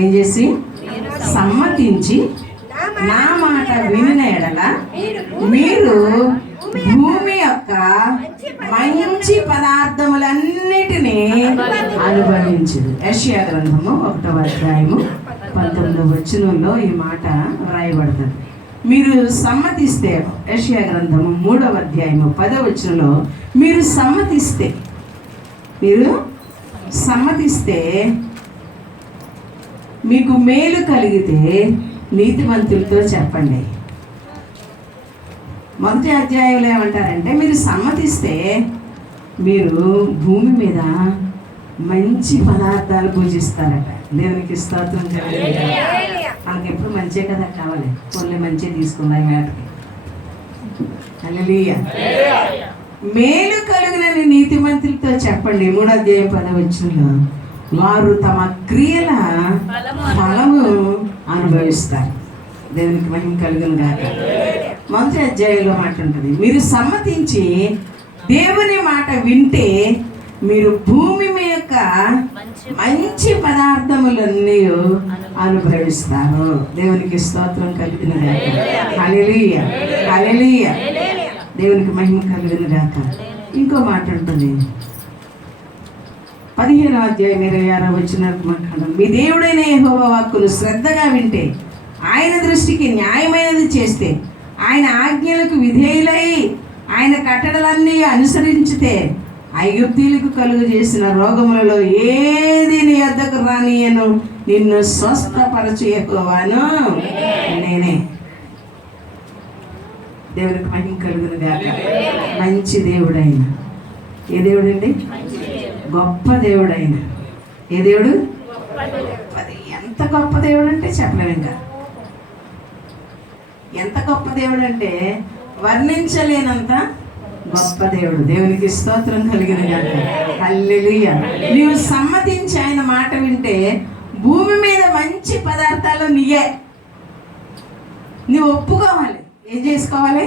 ఏం చేసి సమ్మతించి నా మాట వినిన ఎడల మీరు భూమి యొక్క మంచి పదార్థములన్నిటినీ అనుభవించదు. యెషయా గ్రంథము 1వ అధ్యాయము 19వ వచనంలో ఈ మాట వ్రాయబడుతుంది. మీరు సమ్మతిస్తే, యెషయా గ్రంథము 3వ అధ్యాయము 10వ వచనంలో మీరు సమ్మతిస్తే మీకు మేలు కలిగితే నీతిమంతులతో చెప్పండి. మొదటి అధ్యాయంలో ఏమంటారంటే మీరు సమ్మతిస్తే మీరు భూమి మీద మంచి పదార్థాలు పూజిస్తారట. దేవునికి స్తోత్రం. మనకి ఎప్పుడు మంచే కదా కావాలి, కొన్ని మంచి తీసుకుందాం వేటకి. హల్లెలూయా. మేలు కలిగినని నీతిమంతులతో చెప్పండి. 3వ అధ్యాయం 10వ వచనంలో వారు తమ క్రియల ఫలము అనుభవిస్తారు. దేవునికి మహిమ కలుగును గాక. మొదటి అధ్యాయంలో మాట ఉంటుంది, మీరు సమ్మతించి దేవుని మాట వింటే మీరు భూమి యొక్క మంచి పదార్థములన్నీ అనుభవిస్తారు. దేవునికి స్తోత్రం కలుగును గాక. హల్లెలూయా, హల్లెలూయా. దేవునికి మహిమ కలుగును గాక. ఇంకో మాట ఉంటుంది, 15వ అధ్యాయం 26వ వచనం, మీ దేవుడైన యెహోవా వాక్కును శ్రద్ధగా వింటే, ఆయన దృష్టికి న్యాయమైనది చేస్తే, ఆయన ఆజ్ఞలకు విధేయులై ఆయన కట్టడలన్నీ అనుసరించితే, ఐగుప్తీయులకు కలుగు చేసిన రోగములలో ఏది నీ వద్దకు రానియను, నిన్ను స్వస్థపరచు యెహోవాను నేనే. దేవునికి మహిమ కలుగును గాక. మంచి దేవుడైన ఏ దేవుడండి? గొప్ప దేవుడైన ఏ దేవుడు? ఎంత గొప్ప దేవుడు అంటే చెప్పలేము. ఇంకా ఎంత గొప్ప దేవుడు అంటే వర్ణించలేనంత గొప్ప దేవుడు. దేవునికి స్తోత్రం కలిగిన గాక. హల్లెలూయా. నీవు సమ్మతించి ఆయన మాట వింటే భూమి మీద మంచి పదార్థాలు నీయే. నువ్వు ఒప్పుకోవాలి. ఏం చేసుకోవాలి?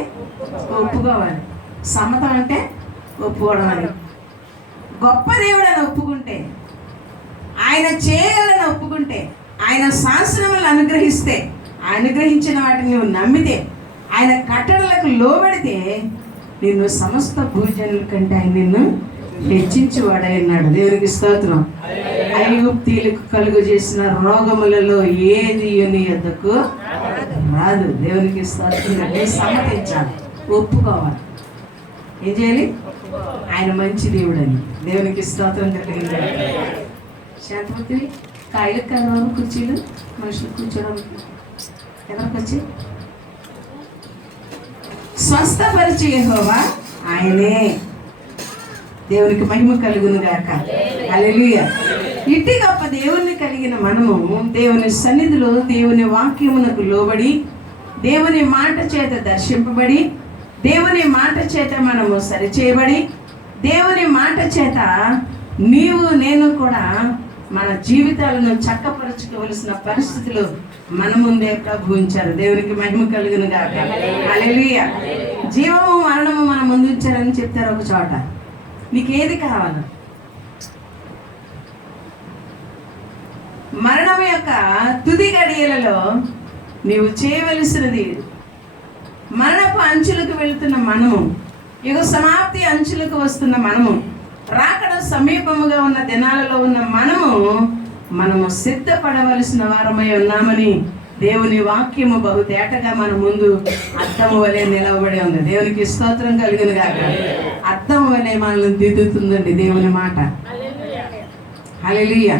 ఒప్పుకోవాలి. సమ్మతం అంటే ఒప్పుకోవడం అని. గొప్ప దేవుడు అని ఒప్పుకుంటే, ఆయన చేయగలని ఒప్పుకుంటే, ఆయన శాసనములను అనుగ్రహించిన వాటిని నువ్వు నమ్మితే, ఆయన కట్టడలకు లోబడితే నిన్ను సమస్త భూజనుల కంటే ఆయన నిన్ను హెచ్చించువాడై ఉన్నాడు. దేవునికి స్తోత్రం. ఐగుప్తీయులకు కలుగు చేసిన రోగములలో ఏది నీ వద్దకు రాదు. దేవునికి స్తోత్రం. సమ్మతించాలి, ఒప్పుకోవాలి. ఏం చేయాలి? ఆయన మంచి దేవుడని. దేవునికి స్తోత్రం కలిగింది. శాంతమూర్తి కాయలకు కదా కుర్చీలు మనుషులు కూర్చోడానికి ఎవరికి వచ్చి స్వస్థపరిచే యెహోవా ఆయనే. దేవునికి మహిమ కలుగును గాక. హల్లెలూయా. ఇట్టి గొప్ప దేవుణ్ణి కలిగిన మనము దేవుని సన్నిధిలో దేవుని వాక్యమునకు లోబడి, దేవుని మాట చేత దర్శింపబడి, దేవుని మాట చేత మనము సరిచేయబడి, దేవుని మాట చేత నీవు నేను కూడా మన జీవితాలను చక్కపరచుకోవలసిన పరిస్థితులు మన ముందే ప్రభు ఉంచారు. దేవునికి మహిమ కలుగును గాక. హల్లెలూయా. జీవము మరణము మన ముందు ఉంచారని చెప్తారు ఒక చోట. నీకేది కావాలి? మరణం యొక్క తుది గడియలలో నీవు చేయవలసినది, మరణపు అంచులకు వెళుతున్న మనము, యుగ సమాప్తి అంచులకు వస్తున్న మనము, రాకడ సమీపముగా ఉన్న దినాలలో ఉన్న మనము సిద్ధపడవలసిన వారమై ఉన్నామని దేవుని వాక్యము బహుతేటగా మన ముందు అద్దము వలె నిలవబడి ఉంది. దేవునికి స్తోత్రం కలుగును గాక. అద్దం వలె మనల్ని దిద్దుతుందండి దేవుని మాట. హల్లెలూయా.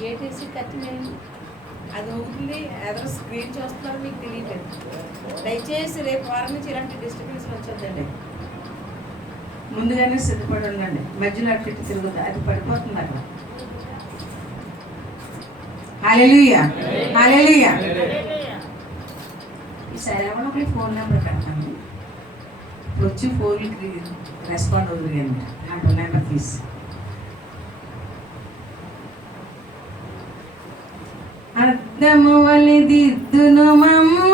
గేటేసి కత్తి అది అవుతుంది. ఎదురు స్క్రీన్ చూస్తున్నారు, మీకు తెలియలేదు. దయచేసి రేపు వారం నుంచి ఇలాంటి డిస్టర్బెన్స్ వచ్చొద్దండి. ముందుగానే సిద్ధపడి ఉండండి. మధ్యలో అటు తిరుగుతుంది, అది పడిపోతుంది అక్కడ. హల్లెలూయా, హల్లెలూయా. ఈసారి ఎవరో ఒకటి ఫోన్ నెంబర్ పెడతాను, వచ్చి ఫోన్కి రెస్పాండ్ అవుతుంది అండి. నాకు నెంబర్ తీసి అద్దము వలె దిద్దును మమ్ము,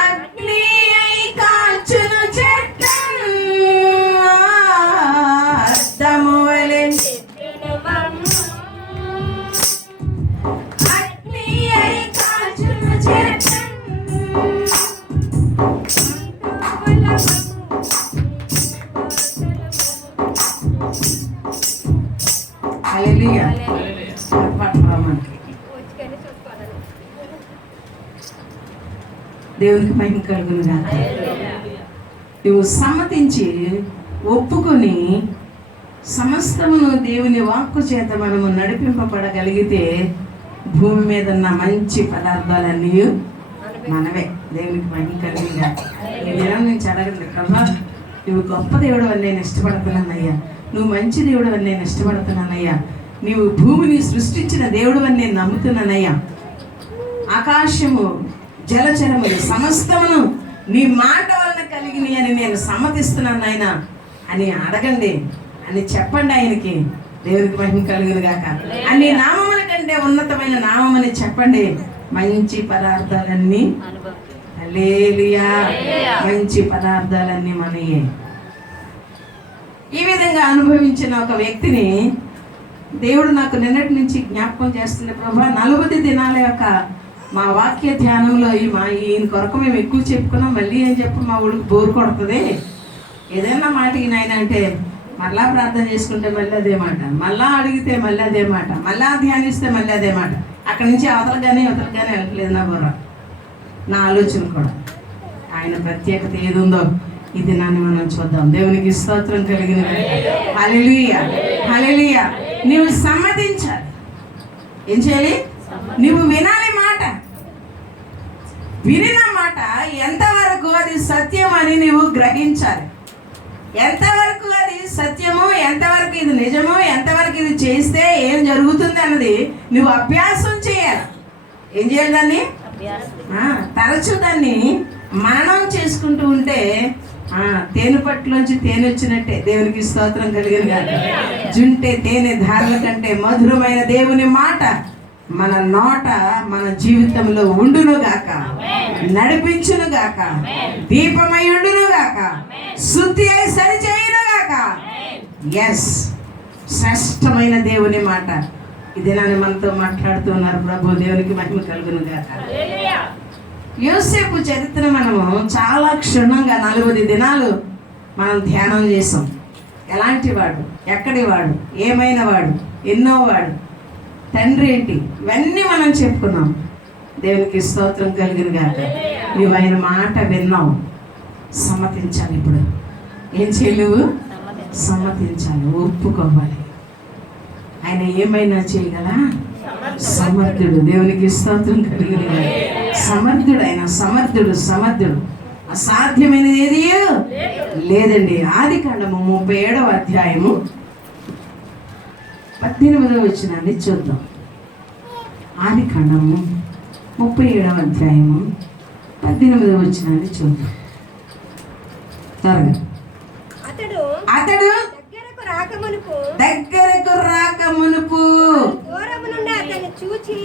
అగ్ని అయి కాల్చును చెట్లను, దేవునికి మహిమ కలుగును గాక. నువ్వు సమ్మతించి ఒప్పుకొని సమస్తమును దేవుని వాక్కు చేత మనము నడిపింపబడగలిగితే భూమి మీద ఉన్న మంచి పదార్థాలన్నీ మనవే. దేవునికి మహిమ కలుగును గాక. ఈ దినం నుంచి అడగండి, ప్రభా నువ్వు గొప్ప దేవుడు అని నేను ఇష్టపడుతున్నానయ్యా, నువ్వు మంచి దేవుడు అని నేను ఇష్టపడుతున్నానయ్యా, నీవు భూమిని సృష్టించిన దేవుడు అని నేను నమ్ముతున్నానయ్యా, ఆకాశము జలచరములు సమస్తమును నీ మాట వలన కలిగిన అని నేను సమ్మతిస్తున్నాను నాయన అని అడగండి అని చెప్పండి. ఆయనకి దేవునికి మహిమ కలుగును గాక. అన్ని నామముల కంటే ఉన్నతమైన నామమని చెప్పండి. మంచి పదార్థాలన్నీ హల్లెలూయా, మంచి పదార్థాలన్నీ మనయే. ఈ విధంగా అనుభవించిన ఒక వ్యక్తిని దేవుడు నాకు నిన్నటి నుంచి జ్ఞాపకం చేస్తుంది. ప్రభా 40 దినాల యొక్క మా వాక్య ధ్యానంలో ఈయన కొరకు మేము ఎక్కువ చెప్పుకున్నాం, మళ్ళీ ఏం చెప్పు మా ఊడికి బోరు కొడుతుంది, ఏదైనా మాట ఈయన అంటే మళ్ళా ప్రార్థన చేసుకుంటే మళ్ళీ అదే మాట, మళ్ళా అడిగితే మళ్ళీ అదే మాట, మళ్ళా ధ్యానిస్తే మళ్ళీ అదే మాట. అక్కడి నుంచి అవతలగానే వెళ్ళట్లేదు నా బుర్ర, నా ఆలోచన కూడా. ఆయన ప్రత్యేకత ఏది ఉందో ఇది నన్ను మనం చూద్దాం. దేవునికి స్తోత్రం కలిగిన హల్లెలూయా, హల్లెలూయా. నువ్వు సమ్మతించాలి. ఏం చేయాలి? నువ్వు వినాలి మాట. వినిన మాట ఎంతవరకు అది సత్యం అని నువ్వు గ్రహించాలి. ఎంతవరకు అది సత్యము, ఎంతవరకు ఇది నిజము, ఎంతవరకు ఇది చేస్తే ఏం జరుగుతుంది అన్నది నువ్వు అభ్యాసం చేయాలి. ఏం చేయాలి? దాన్ని తరచు దాన్ని మననం చేసుకుంటూ ఉంటే తేనె పట్టులోంచి తేనె వచ్చినట్టే. దేవునికి స్తోత్రం కలిగిన గాక. జుంటే తేనె ధారల కంటే మధురమైన దేవుని మాట మన నోట మన జీవితంలో ఉండును గాక, నడిపించును గాక, దీపమై ఉండును గాక, శుద్ధి అయి సరిచేయును గాక. ఎస్, శ్రేష్టమైన దేవుని మాట ఇది నన్ను మనతో మాట్లాడుతున్నారు ప్రభు. దేవునికి మహిమ కలుగును గాక. యోసేపు చరిత్ర మనము చాలా క్షుణ్ణంగా 40 దినాలు మనం ధ్యానం చేసాం. ఎలాంటి వాడు, ఎక్కడి వాడు, ఏమైన వాడు, ఎన్నో వాడు, తండ్రి ఏంటి, ఇవన్నీ మనం చెప్పుకున్నాం. దేవునికి స్తోత్రం కలిగిన గాక. నువ్వు ఆయన మాట విన్నావు, సమ్మతించాలి. ఇప్పుడు ఏం చేయలేవు? సమ్మతించాలి, ఒప్పుకోవాలి. ఆయన ఏమైనా చేయగల సమర్థుడు. దేవునికి స్తోత్రం కలిగిన గాక. సమర్థుడు ఆయన, సమర్థుడు. అసాధ్యమైనది ఏది లేదండి. ఆదికాండము 37వ అధ్యాయము 18వ వచనాన్ని చూద్దాం. ఆదికాండము 37వ అధ్యాయము 18వ వచనాన్ని చూద్దాం. అతడు దగ్గరకు రాకమునుపు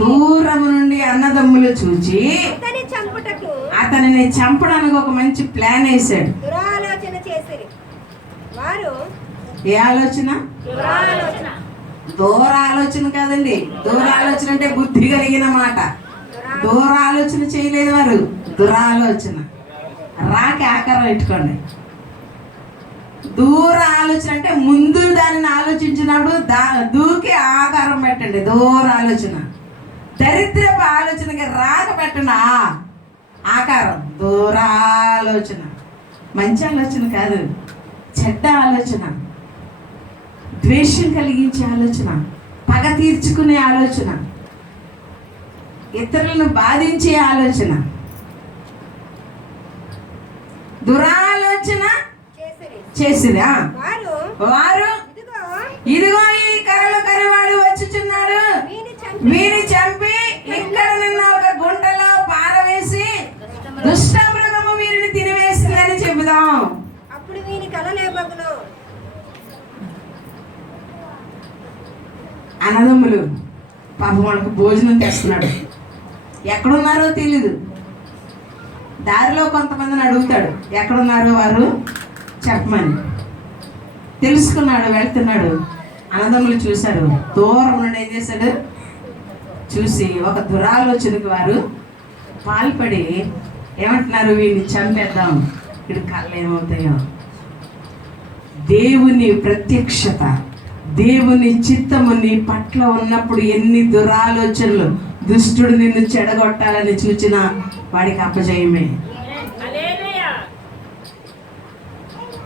దూరము నుండి అన్నదమ్ములు చూచి అతనిని చంపడానికి ఒక మంచి ప్లాన్ వేశాడు. ఏ ఆలోచన? దూర ఆలోచన కాదండి. దూర ఆలోచన అంటే బుద్ధి కలిగిన మాట. దూర ఆలోచన చేయలేదు వారు, దురాలోచన. రాకి ఆకారం పెట్టుకోండి. దూర ఆలోచన అంటే ముందు దానిని ఆలోచించినప్పుడు దూకి ఆకారం పెట్టండి. దూర ఆలోచన. దరిద్రపు ఆలోచనకి రాక పెట్టండి ఆకారం. దూరాలోచన మంచి ఆలోచన కాదు, చెడ్డ ఆలోచన, ద్వేషం కలిగించే ఆలోచన, పగ తీర్చుకునే ఆలోచన, ఇతరులను బాధించే ఆలోచన, దురాలోచన చేసిరా. వారు ఇదిగో ఈ కర్రలు కరివాడు వచ్చుచున్నాడు, వీని చంపి ఇక్కడ నిన్న ఒక గుంటలో పారవేసి దుష్ట మృగము వీరిని తినివేసిందని చెబుదాం. అప్పుడు వీని కలలేబగును. అన్నదమ్ములు పాపం వాళ్ళకు భోజనం తెస్తున్నాడు. ఎక్కడున్నారో తెలీదు. దారిలో కొంతమందిని అడుగుతాడు, ఎక్కడున్నారో వారు చెప్పమని. తెలుసుకున్నాడు, వెళ్తున్నాడు. అన్నదమ్ములు చూశారు. దూరం నుండి ఏం చేశాడు? చూసి ఒక దురాలోచనకు వారు పాల్పడి ఏమంటున్నారు? వీడిని చంపేద్దాం, వీడి కళ్ళు ఏమవుతాయో. దేవుని ప్రత్యక్షత, దేవుని చిత్తము నీ పట్ల ఉన్నప్పుడు ఎన్ని దురాలోచనలు, దుష్టుడు నిన్ను చెడగొట్టాలని చూచిన వాడికి అపజయమే,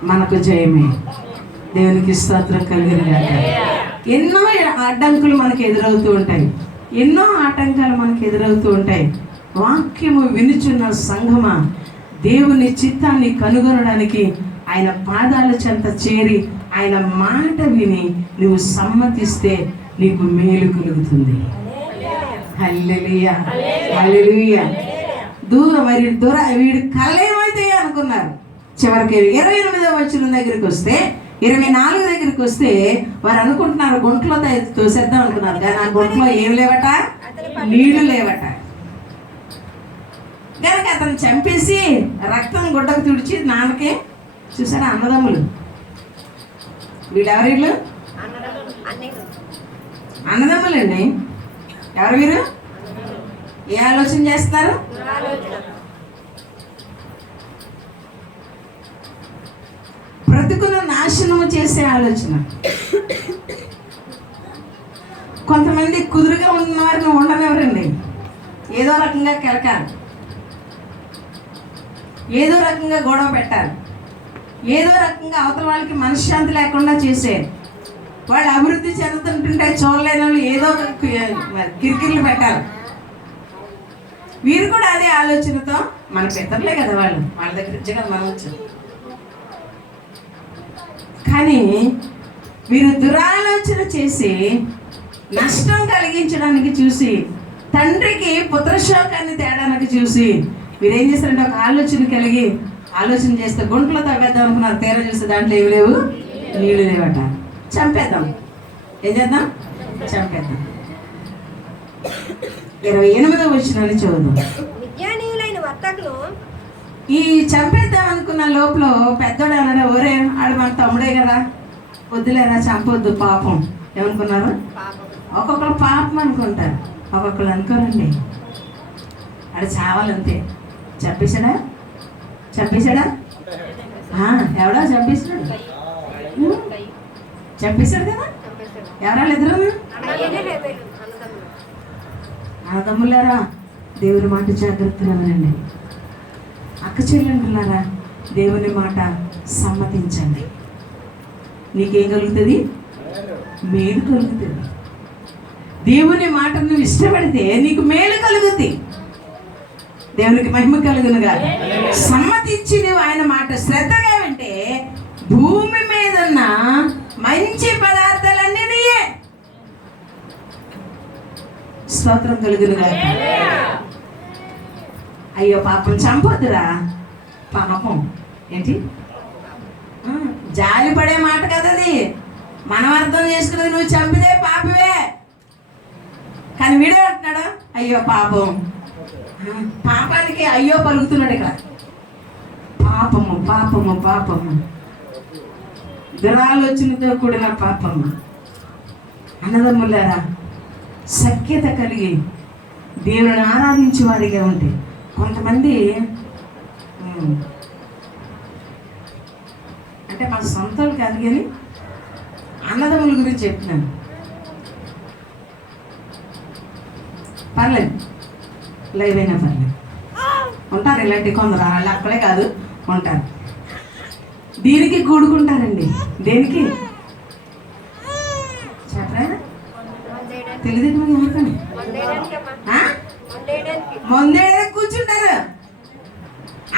మనకు జయమే. దేవునికి స్తోత్రం కలుగును గాక. ఎన్నో అడ్డంకులు మనకు ఎదురవుతూ ఉంటాయి, ఎన్నో ఆటంకాలు మనకు ఎదురవుతూ ఉంటాయి. వాక్యము వినుచున్న సంఘమా, దేవుని చిత్తాన్ని కనుగొనడానికి ఆయన పాదాల చెంత చేరి ఆయన మాట విని నువ్వు సమ్మతిస్తే నీకు మేలు కలుగుతుంది. హల్లెలూయా, హల్లెలూయా. వీడి కళ్ళేమైతే అనుకున్నారు. చివరికి 28వ వచనం దగ్గరికి వస్తే, 24 దగ్గరికి వస్తే వారు అనుకుంటున్నారు గుంట్లో తోసేద్దాం అనుకున్నారు, కానీ ఆ గుంట్లో ఏం లేవట, నీళ్లు లేవట. కనుక అతను చంపేసి రక్తం గుడ్డకు తుడిచి నాన్నకే, చూసారా అన్నదమ్ములు, వీళ్ళెవరు? వీళ్ళు అన్నదమ్ములండి. ఎవరు వీరు? ఏ ఆలోచన చేస్తారు? బ్రతుకును నాశనము చేసే ఆలోచన. కొంతమంది కుదురుగా ఉన్న వారిని ఉండనివ్వరండి. ఏదో రకంగా కెలకాలి, ఏదో రకంగా గొడవ పెట్టాలి, ఏదో రకంగా అవతల వాళ్ళకి మనశ్శాంతి లేకుండా చేసే, వాళ్ళు అభివృద్ధి చెందుతుంటుంటే చూడలేని వాళ్ళు ఏదో కిరికిర్లు పెట్టాలి. వీరు కూడా అదే ఆలోచనతో, మన పితరులే కదా వాళ్ళు, వాళ్ళ దగ్గర నుంచి కదా మనం వచ్చాం. కానీ వీరు దురాలోచన చేసి నష్టం కలిగించడానికి చూసి, తండ్రికి పుత్రశోకాన్ని తేడానికి చూసి వీరేం చేస్తారంటే ఒక ఆలోచన కలిగి ఆలోచన చేస్తే గుంటలో తవ్వేద్దాం అనుకున్నారు. తీర చూస్తే దాంట్లో ఏమి లేవు, నీళ్ళు లేవట. చంపేద్దాం. ఏం చేద్దాం? చంపేద్దాం. 28వ వచనాన్ని చదువుదాం. ఈ చంపేద్దాం అనుకున్న లోపల పెద్దోడు అన్నాడు, ఒరే ఆడు మన తమ్ముడే కదా, వద్దులేరా చంపొద్దు పాపం. ఏమనుకున్నారు? ఒక్కొక్కరు పాపం అనుకుంటారు, ఒక్కొక్కరు అనుకోరండి. ఆడు చావాలంతే. చంపేశాడా? చంపేశాడా? ఎవడా చంపేశాడు? చంపేశాడు కదా. ఎవరాళ్ళు ఎదురు? అన్నదమ్ములారా, దేవుని మాట జాగ్రత్తగా వినండి. అక్క చెల్లెంటున్నారా, దేవుని మాట సమ్మతించండి. నీకేం కలుగుతుంది? మేలు కలుగుతుంది. దేవుని మాట నువ్వు ఇష్టపడితే నీకు మేలు కలుగుతుంది. దేవునికి మహిమ కలుగునుగా. సమ్మతించి నువ్వు ఆయన మాట శ్రద్ధగా వింటే భూమి మీద ఉన్న మంచి పదార్థాలన్నీ నీయే. స్తోత్రం కలుగునుగా. అయ్యో పాపం చంపొద్దురా, పాపం ఏంటి? జాలి పడే మాట కదా అది. మనం అర్థం చేసుకున్నది నువ్వు చంపితే పాపమే. కానీ వీడే అంటున్నాడు అయ్యో పాపం. పాపానికి అయ్యో పలుకుతున్నాడు ఇక్కడ. పాపము, పాపము, పాపము, దురాలోచనతో కూడిన పాపము. అన్నదమ్ములారా, సఖ్యత కలిగి దేవుని ఆరాధించే వారిగా ఉంటే, కొంతమంది అంటే మా సొంతలు కాదు కానీ అన్నదమ్ముల గురించి చెప్తున్నాను. పర్లేదు, లైవ్ అయినా పర్లేదు, ఉంటారు ఇలాంటి కొందరు. వాళ్ళు అక్కడే కాదు, ఉంటారు. దీనికి కూడుకుంటారండి. దేనికి చెప్పరా? తెలియదు ఎవరికని. ముందేడానికి కూర్చుంటారు.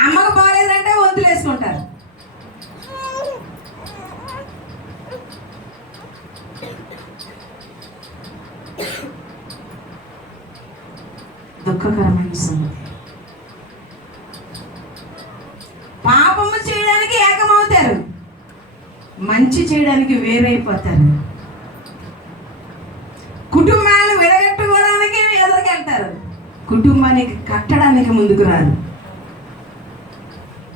అమ్మకు బాగాలేదంటే వంతులు వేసుకుంటారు. దుఃఖకరమైన సంగతి. పాపము చేయడానికి ఏకమవుతారు, మంచి చేయడానికి వేరైపోతారు. కుటుంబాన్ని విడగట్టుకోవడానికి ఎదురుకెళ్తారు, కుటుంబానికి కట్టడానికి ముందుకు రారు.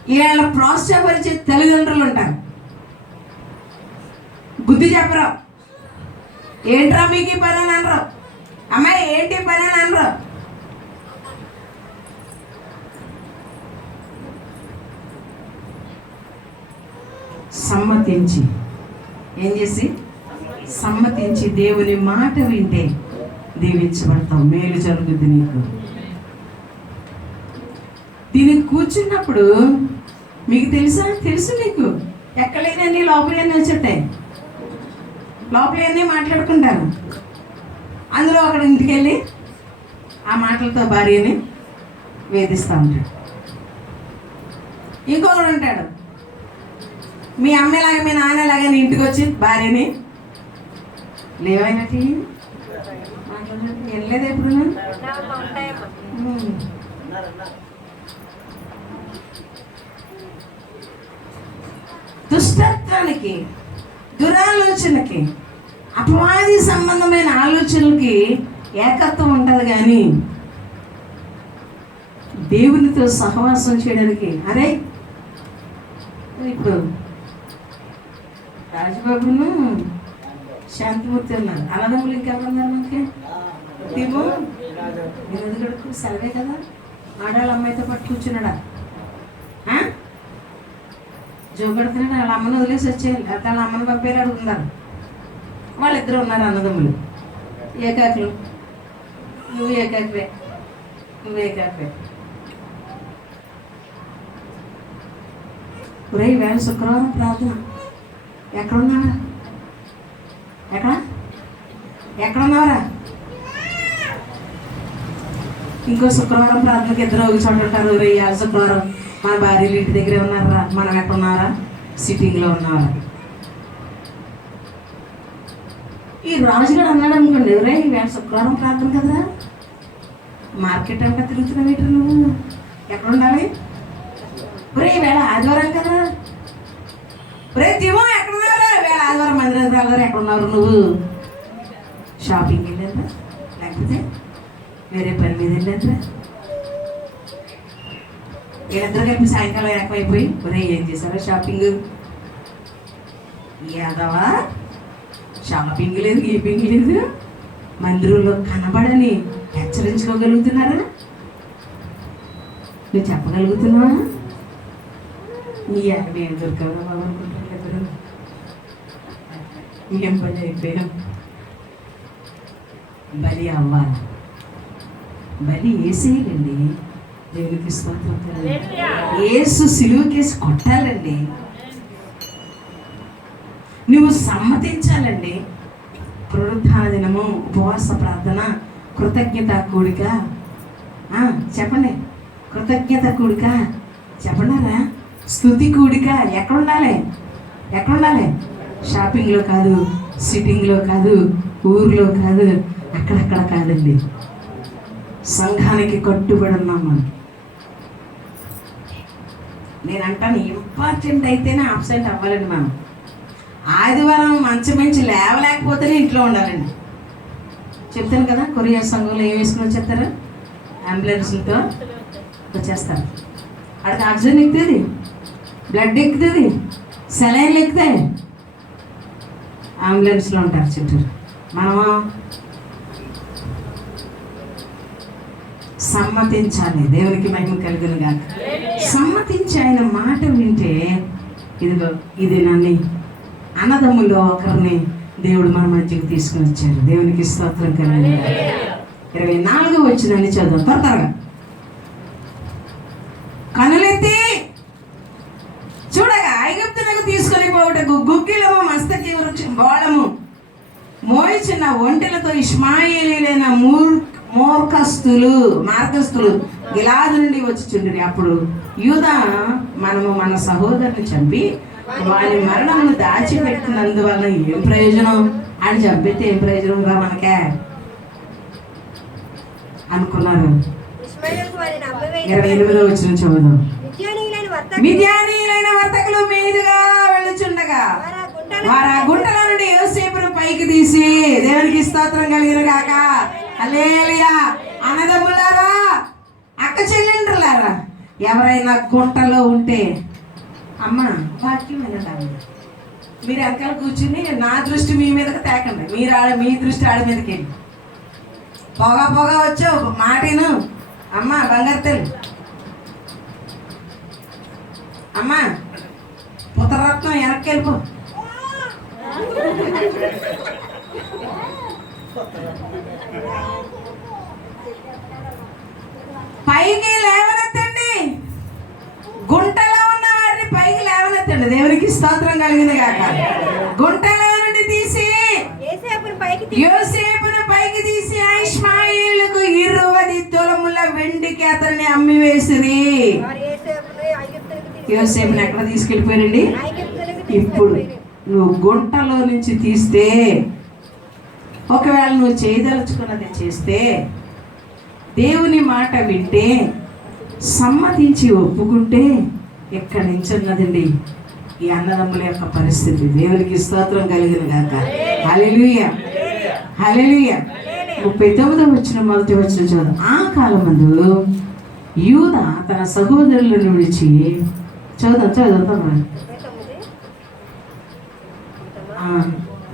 వీళ్ళ ప్రోత్సాహపరిచే తల్లిదండ్రులు ఉంటారు, బుద్ధి చెప్పరు. ఏంట్రా మీకు ఈ పని అని అనరు. అమ్మాయి ఏంటి పని అని అనరు. సమ్మతించి ఏం చేసి? సమ్మతించి దేవుని మాట వింటే దీవించబడతావు, మేలు జరుగుద్ది నీకు. దీనికి కూర్చున్నప్పుడు మీకు తెలుసు మీకు ఎక్కడలేనన్నీ లోపలన్నీ వచ్చుంటాయి. లోపలన్నీ మాట్లాడుకుంటారు. అందులో ఒకడు ఇంటికి వెళ్ళి ఆ మాటలతో భార్యని వేధిస్తూ ఉంటాడు. ఇంకొకడు ఉంటాడు, మీ అమ్మలాగా మీ నాన్నలాగా నీ ఇంటికి వచ్చి భార్యని లేవైనట్టు వెళ్ళలేదు ఎప్పుడు. దుష్టత్వానికి, దురాలోచనకి, అపవాది సంబంధమైన ఆలోచనలకి ఏకత్వం ఉంటుంది. కానీ దేవునితో సహవాసం చేయడానికి అరే ఇప్పుడు రాజబాబును శాంతిమూర్తి ఉన్నారు, అన్నదమ్ములు ఇంకెవరున్నారు మనకి? తిమో గడుకు సెలవే కదా, ఆడాళ్ళ అమ్మాయితో పాటు కూర్చున్నాడా? జోగడుతున్నాడు. వాళ్ళ అమ్మను వదిలేసి వచ్చేయాలి, వాళ్ళ అమ్మను పంపేరు అడుగుతున్నారు. వాళ్ళిద్దరు ఉన్నారు అన్నదమ్ములు, ఏకాకులు. నువ్వు ఏకాకువే, నువ్వు ఏకాకువే. ఒరే వేళ శుక్రవారం ప్రార్థన, ఎక్కడున్నావా? ఎక్కడున్నావరా? ఇంకో శుక్రవారం ప్రార్థనకి ఇద్దరు ఒక చోట ఉంటారు. రేయ శుక్రవారం మన భార్యలు ఇంటి దగ్గరే ఉన్నారా, మనం ఎక్కడున్నారా? సిట్టింగ్లో ఉన్నారా? ఈ రాజుగారు అన్నాడు అనుకోండి, రే వేళ శుక్రవారం ప్రార్థన కదరా, మార్కెట్ అంతా తిరుగుతున్నావు ఏంటి నువ్వు, ఎక్కడ ఉండాలి? ఒరే వేళ ఆదివారం కదా, ఒరే తిమో ఎక్కడున్నారా? వేళ ఆదివారం మందిరానికి రాలేరు, ఎక్కడున్నారు నువ్వు? షాపింగ్ వెళ్ళారా, లేకపోతే వేరే పని మీద వెళ్ళారా? వీళ్ళిద్దరు కలిపి సాయంకాలం ఎక్కువైపోయి ఒరే ఏం చేశారా షాపింగ్? యాదవా, షాపింగ్ లేదు, గీపింగ్ లేదు, మందిరంలో కనబడని హెచ్చరించుకోగలుగుతున్నారా? నువ్వు చెప్పగలుగుతున్నావా? నీ నేను దొరకదా బాబు అనుకుంటారు. ఏం పని అయిపోయాం. బలి అవ్వాలి, బలి వేసేయాలండి. దేవునికి స్తోత్రం. యేసు సిలువకేసి కొట్టాలండి. నువ్వు సమ్మతించాలండి. పునరుత్థాన దినము, ఉపవాస ప్రార్థన, కృతజ్ఞత కూడిక. చెప్పండి, కృతజ్ఞత కూడిక చెప్పండారా? స్తుతి కూడిక ఎక్కడుండాలి? షాపింగ్లో కాదు, సిట్టింగ్లో కాదు, ఊర్లో కాదు, అక్కడక్కడ కాదండి. సంఘానికి కట్టుబడి ఉన్నాం మనం. నేను అంటాను, ఇంపార్టెంట్ అయితేనే అబ్సెంట్ అవ్వాలండి. మనం ఆదివారం మంచి మంచి లేవలేకపోతేనే ఇంట్లో ఉండాలండి. చెప్తాను కదా, కొరియా సంఘంలో ఏం వేసుకుని వచ్చేస్తారు? అంబులెన్స్లతో వచ్చేస్తారు. అక్కడికి ఆక్సిజన్ ఎక్కుతుంది, బ్లడ్ ఎక్కుతుంది, సెలైన్లు ఎక్కుతాయి, అంబులెన్స్లో ఉంటారు చుట్టూ. మనము సమ్మతించాలి. దేవునికి మహిమ కలుగును గాక. సమ్మతించి ఆయన మాట వింటే, ఇదిగో ఇది నన్ను అన్నదమ్ముల్లో ఒకరిని దేవుడు మన మధ్యకి తీసుకుని వచ్చారు. దేవునికి స్తోత్రం కలుగును గాక. 24వ వచనాన్ని చదువు త్వరగా. కనులెత్తి చూడగా ఐగుప్తునకు తీసుకొని పోవుటకు గుగ్గిలము మస్తకి వృక్షం బోళము మోయిచున్న ఒంటెలతో ఇష్మాయేలీలైన మార్గస్తులు గిలాదు నుండి వచ్చుచుండ్రి. అప్పుడు యూదా, మనము మన సహోదరుని చంపి వారి మరణమును దాచిపెట్టినందువల్ల ఏం ప్రయోజనం? అని చంపితే ఏం ప్రయోజనం రా మనకే అనుకున్నారు. 28వ వచనం చదువుదాం. మిద్యానీయులైన వర్తకులు మీదుగా వెళ్ళుచుండగా వారు ఆ గుంటల నుండి యోసేపును పైకి తీసి, దేవునికి స్తోత్రం కలిగిన గాక. హల్లెలూయా. అన్నదమ్ములారా, అక్క చెల్లెండ్రులారా, ఎవరైనా గుంటలో ఉంటే అమ్మ వాక్యం వినడాలి. మీరు వెనకాల కూర్చుని నా దృష్టి మీ మీదకి తేకండి, మీ దృష్టి ఆడ మీదకి వెళ్ళి పొగ వచ్చావు మాటను అమ్మ బంగారు తల్లి, అమ్మ పుత్రరత్నం వెనక్కి వెళ్ళిపో. పైకి లేవనెత్తండి, గుంటలో ఉన్న వారిని పైకి లేవనెత్తండి. దేవునికి స్తోత్రం కలిగింది గాక. గుంటలో నుండి తీసి యోసేపును పైకి తీసి ఇష్మాయేలుకు 20 తులముల వెండికి అతన్ని అమ్మి వేసిరి. యోసేపుని ఎక్కడ తీసుకెళ్ళిపోయారండి? ఇప్పుడు నువ్వు గుంటలో నుంచి తీస్తే, ఒకవేళ నువ్వు చేయదలుచుకున్నది చేస్తే, దేవుని మాట వింటే, సమ్మతించి ఒప్పుకుంటే, ఎక్కడి నుంచి ఉన్నదండి ఈ అన్నదమ్ముల యొక్క పరిస్థితి. దేవునికి స్తోత్రం కలిగిన గాక. హల్లెలూయా, హల్లెలూయా. 39వ వచనం మొదటి వచనం చదువు. ఆ కాలమందు యూదా తన సహోదరులను విడిచి, చదువుతాం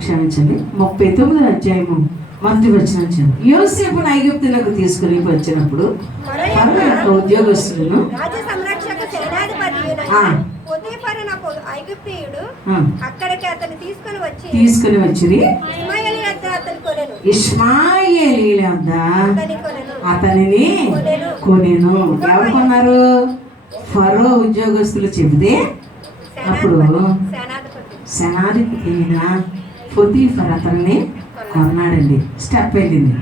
క్షమించండి, 39వ అధ్యాయము మొదటి వచనం చదువు. యోసేపును ఐగుప్తులకు తీసుకుని వచ్చినప్పుడు ఫరో యొక్క ఉద్యోగస్తులను తీసుకుని వచ్చి ఇష్మాయేలీల వద్ద అతనిని కొనెను. ఎవరు కొన్నారు? ఫరో ఉద్యోగస్తులు చెబితే అప్పుడు సేనాధిపతి అయిన పొతీఫర్ అతన్ని కొన్నాడండి. స్టెప్ వెళ్ళింది.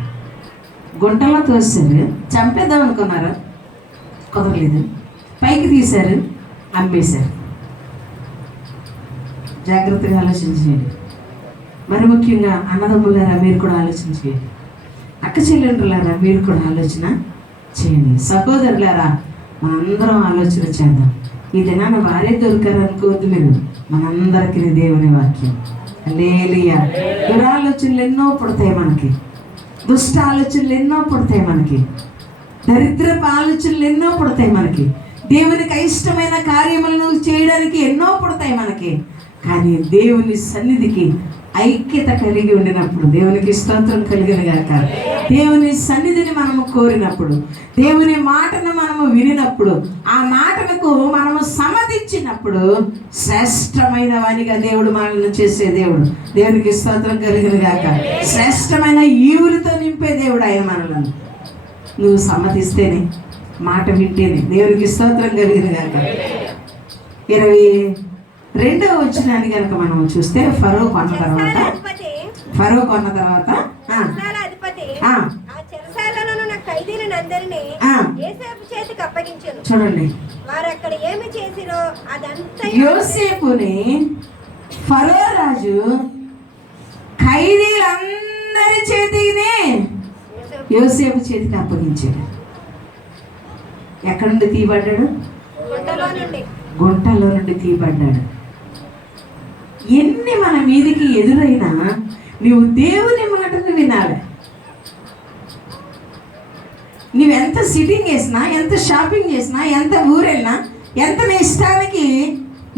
గుంటలో తోసారు, చంపేద్దాం అనుకున్నారు, కుదరలేదు. పైకి తీశారు, అమ్మేశారు. జాగ్రత్తగా ఆలోచించేయండి. మరి ముఖ్యంగా అన్నదమ్ములారా మీరు కూడా ఆలోచించేయండి. అక్క చెల్లెండ్రులారా మీరు కూడా ఆలోచన చేయండి. సహోదరులారా మనందరం ఆలోచన చేద్దాం. ఈ దినాన భార్య దొరికారు అనుకోవద్దు మీరు. మనందరికీ దేవుని వాక్యం. హల్లెలూయా. దురాలోచనలు ఎన్నో పుడతాయి మనకి, దుష్ట ఆలోచనలు ఎన్నో పుడతాయి మనకి, దరిద్రపు ఆలోచనలు ఎన్నో పుడతాయి మనకి, దేవునికి అయిష్టమైన కార్యములను చేయడానికి ఎన్నో పుడతాయి మనకి. కానీ దేవుని సన్నిధికి ఐక్యత కలిగి ఉండినప్పుడు, దేవునికి స్తోత్రం కలిగిన గాక, దేవుని సన్నిధిని మనము కోరినప్పుడు, దేవుని మాటను మనము వినినప్పుడు, ఆ మాటలకు మనము సమ్మతించినప్పుడు శ్రేష్టమైన వానిగా దేవుడు మనల్ని చేసే దేవుడు. దేవునికి స్తోత్రం కలిగిన గాక. శ్రేష్టమైన ఈవులతో నింపే దేవుడు ఆయన మనలను. నువ్వు సమ్మతిస్తేనే, మాట వింటేనే. దేవునికి స్తోత్రం కలిగిన గాక. 22వ వచనాన్ని కనుక మనం చూస్తే, ఫరో కొన్న తర్వాత చూడండి, యోసేపుని ఫరో రాజు ఖైదీలందరి చేతినే యోసేపు చేతికి అప్పగించాడు. ఎక్కడ నుండి తీయబడ్డాడు? గుంటలో నుండి తీయబడ్డాడు. ఎన్ని మన మీదికి ఎదురైనా నువ్వు దేవుని మాటను వినాలి. నువ్వెంత సిట్టింగ్ చేసినా, ఎంత షాపింగ్ చేసినా, ఎంత ఊరెళ్ళినా, ఎంత నీ ఇష్టానికి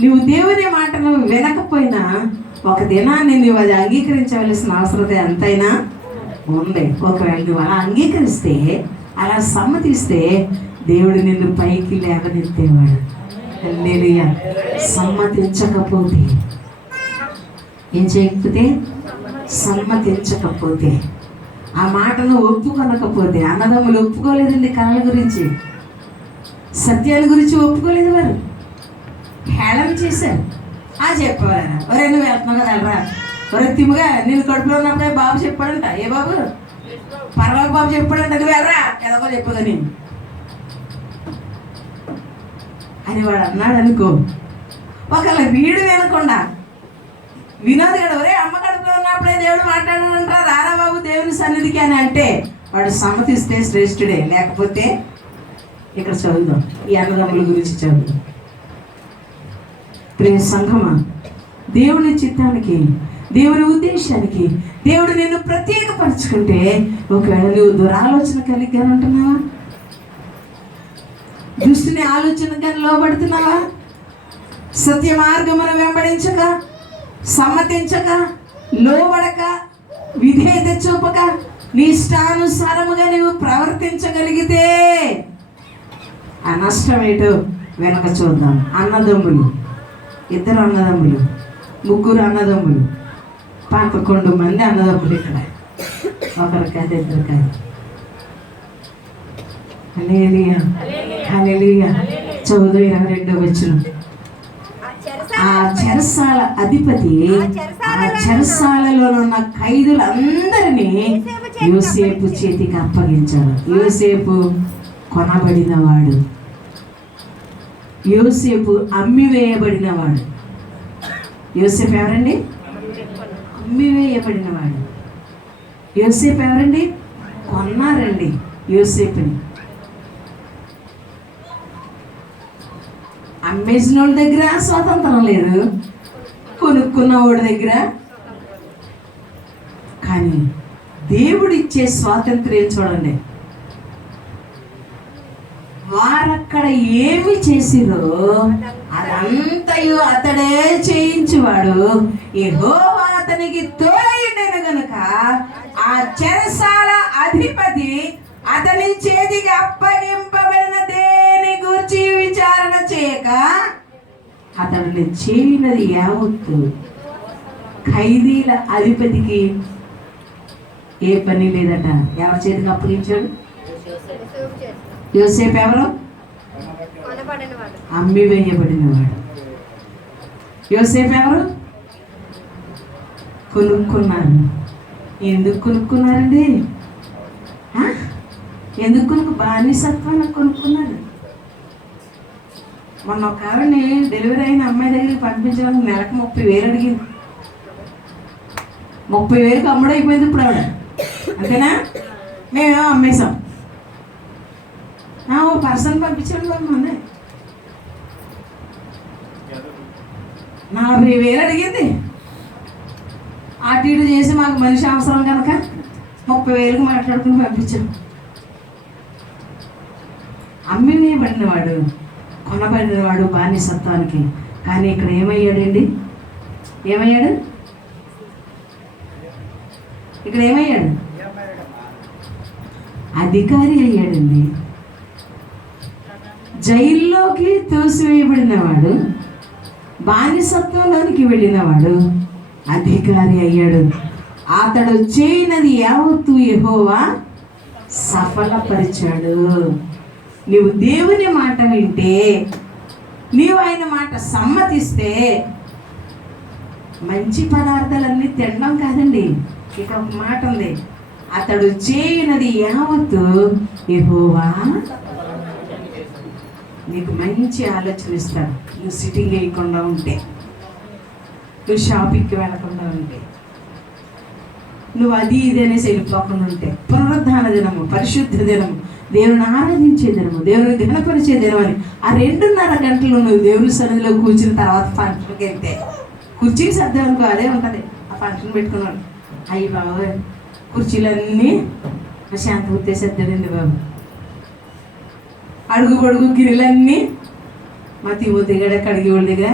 నువ్వు దేవుని మాటను వినకపోయినా ఒక దినాన్ని నువ్వు అది అంగీకరించవలసిన అవసరం ఎంతైనా ఉంది. ఒకవేళ నువ్వు అలా అంగీకరిస్తే, అలా సమ్మతిస్తే, దేవుడు నిన్ను పైకి లేవనెత్తేవాడు. హల్లెలూయా. సమ్మతించకపోతే, ఏం చేయకపోతే, సమ్మతించకపోతే, ఆ మాటను ఒప్పుకొనకపోతే, అన్నదమ్ములు ఒప్పుకోలేదండి. కళల గురించి, సత్యాల గురించి ఒప్పుకోలేదు. వారు హేళన చేశారు. చెప్పేవారా, ఒరే నువ్వు వెళ్తున్నావు కదా వెళ్ళరా, ఒరే తిమ్ముగా నేను కడుపులో ఉన్నప్పుడే బాబు చెప్పాడంట. ఏ బాబు? పర్వాకు బాబు చెప్పాడంట, నువ్వు వెళ్ళరా ఎదగో చెప్పగా నేను అని వాడు అన్నాడు అనుకో. ఒకవేళ వీడు వినకుండా వినోద్ గడు, ఒరే అమ్మ కడుపులో ఉన్నప్పుడే దేవుడు మాట్లాడాడంటారా, రారా బాబు దేవుని సన్నిధికి అని అంటే వాడు సమ్మతిస్తే శ్రేష్ఠుడే. లేకపోతే ఇక్కడ చదువుదాం, ఈ అన్నదమ్ముల గురించి చదువుదాం. ప్రియ సంఘమా, దేవుని చిత్తానికి, దేవుని ఉద్దేశానికి దేవుడు నిన్ను ప్రత్యేకపరుచుకుంటే, ఒకవేళ నువ్వు దురాలోచన కలిగి ఉంటున్నావా, దుష్టుని ఆలోచనగా లోబడుతున్నావా, సత్య మార్గమును వెంబడించక, సమ్మతించక, లోబడక, విధేయత చూపక, నీ ఇష్టానుసారముగా నువ్వు ప్రవర్తించగలిగితే ఆ నష్టం ఏంటో వెనక చూద్దాం. అన్నదమ్ములు, 2 అన్నదమ్ములు, 3 అన్నదమ్ములు, 11 మంది అన్నదమ్ములు. ఇక్కడ ఒకరు కాదు, 2 కాదు. హల్లెలూయా, హల్లెలూయా. చదువు 22వ వచనం. ఆ చెరసాల అధిపతి ఆ చెరసాలలో ఉన్న ఖైదులందరినీ యోసేపు చేతికి అప్పగించాడు. యోసేపు కొనబడినవాడు, యోసేపు అమ్మివేయబడినవాడు. యోసేపు ఎవరండి? అమ్మివేయబడినవాడు. యోసేపు ఎవరండి? కొన్నారండి యోసేపుని. అమ్మేసిన వాళ్ళ దగ్గర స్వాతంత్రం లేదు, కొనుక్కున్న వాడి దగ్గర. కానీ దేవుడిచ్చే స్వాతంత్ర్యం చూడండి. వారక్కడ ఏమి చేసిరో అదంతయు అతడే చేయించువాడు. యెహోవా అతనికి తోడైండెను గనుక ఆ చెరసాల అధిపతి అతని చేతికి అప్పగింపబడిన దేని గూర్చి విచారణ చేయక అతడిని చేయనది యావత్తు. ఖైదీల అధిపతికి ఏ పని లేదట. ఎవరి చేతికి అప్పగించాడు? యోసేపు ఎవరు? అమ్మివేయబడినవాడు. యోసేపు ఎవరు? కొనుక్కున్నారు. ఎందుకు కొనుక్కున్నారండి? ఎందుకు బానిసత్వాన్ని కొనుక్కున్నారు? మొన్న ఒక ఆవిడని డెలివరీ అయిన అమ్మాయి దగ్గరికి పంపించడానికి నెలకు 30,000 అడిగింది. 30,000కి అమ్ముడైపోయింది ఇప్పుడు ఆవిడ. అంతేనా? మేమేమో అమ్మేశాం. ఓ పర్సన్ పంపించాడు మొన్న 40,000 అడిగింది. అటు ఇటు చేసి మాకు మనిషి అవసరం కనుక 30,000కి మాట్లాడుకుని పంపించాం. అమ్మివేయబడినవాడు, కొనబడినవాడు బానిసత్వానికి. కానీ ఇక్కడ ఏమయ్యాడండి? ఏమయ్యాడు? ఇక్కడ ఏమయ్యాడు? అధికారి అయ్యాడండి. జైల్లోకి తోసివేయబడినవాడు, బానిసత్వంలోనికి వెళ్ళినవాడు అధికారి అయ్యాడు. అతడు చేయనది యావత్తు యెహోవా సఫలపరిచాడు. నీవు దేవుని మాట వింటే, నీవు ఆయన మాట సమ్మతిస్తే, మంచి పదార్థాలన్నీ తినడం కాదండి. ఇక్కడ ఒక మాట ఉంది, అతడు చేయనది యావత్తు యెహోవా. నీకు మంచి ఆలోచన ఇస్తాడు. నువ్వు సిట్టింగ్ వేయకుండా ఉంటే, నువ్వు షాపింగ్కి వెళ్ళకుండా ఉంటే, నువ్వు అది ఇది అనేసి వెళ్ళిపోకుండా ఉంటే, పునరుద్ధాన దినము, పరిశుద్ధ దినము, దేవుని ఆరాధించే దినము, దేవుని ఘనపరిచే దినం అని ఆ 2.5 గంటలు నువ్వు దేవుని సన్నిధిలో కూర్చున్న తర్వాత ఫంక్షన్కి వెళ్తే, కుర్చీకి సర్దే అనుకో అదే ఉంటుంది. ఆ ఫంక్షన్ పెట్టుకున్నాడు, అయ్యి బాబు కుర్చీలన్నీ శాంతి గుర్తే సర్దాడండి బాబు, అడుగు పొడుగు గిరిలన్నీ మా తిమోతి గడ కడిగి వాళ్ళ దగ్గర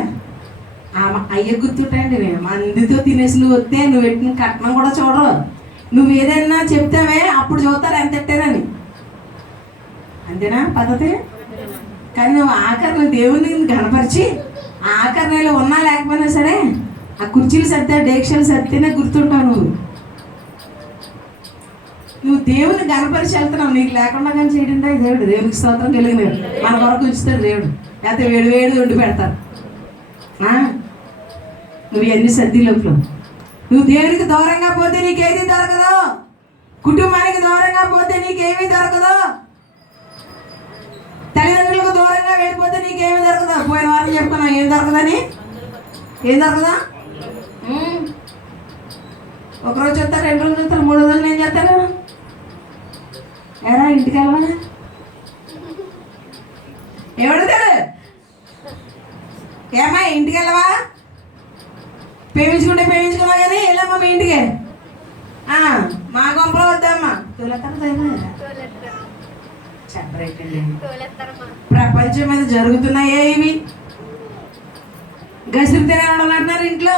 అయ్య గుర్తుంటాయండి. మందితో తినేసి నువ్వు వస్తే నువ్వు పెట్టిన కట్నం కూడా చూడరు. నువ్వు ఏదైనా చెప్తావే అప్పుడు చూస్తారు ఎంత పెట్టారని. అంతేనా పద్ధతి? కానీ నువ్వు ఆఖరణ దేవుని గణపరిచి ఆఖరణలో ఉన్నా లేకపోయినా సరే ఆ కుర్చీలు సర్దా డేక్షలు సర్తేనే గుర్తుంటావు. నువ్వు దేవుని గణపరిచి వెళ్తున్నావు. నీకు లేకుండా కానీ చేయడం దేవుడు. దేవునికి స్తోత్రం కలిగిన మన కొరకు ఉంచుతాడు దేవుడు. లేకపోతే వేడి వేడి వండి పెడతారు. నువ్వు ఎన్ని సర్ది లోపల నువ్వు దేవునికి దూరంగా పోతే నీకేది దొరకదు. కుటుంబానికి దూరంగా పోతే నీకేమీ దొరకదు. తల్లిదండ్రులకు దూరంగా వెళ్ళిపోతే నీకేమీ దొరకదు. పోయిన వారం చెప్పుకున్నావు ఏం దొరకదని. ఏం దొరకదా? ఒకరోజు చెప్తారు, 2 రోజులు చెప్తారు, 3 రోజులు ఏం చేస్తారు? ఎరా ఇంటికి వెళ్ళవా? ఎవడతాడు? ఏమ్మా ఇంటికి వెళ్ళవా? పేయించుకున్నా కానీ వెళ్ళమ్మా మీ ఇంటికి. మా గొంపలో వద్దమ్మా. చెప్పరేటండి. ప్రపంచం మీద జరుగుతున్నాయే ఇవి. గసిరి తినడం అంటున్నారు ఇంట్లో.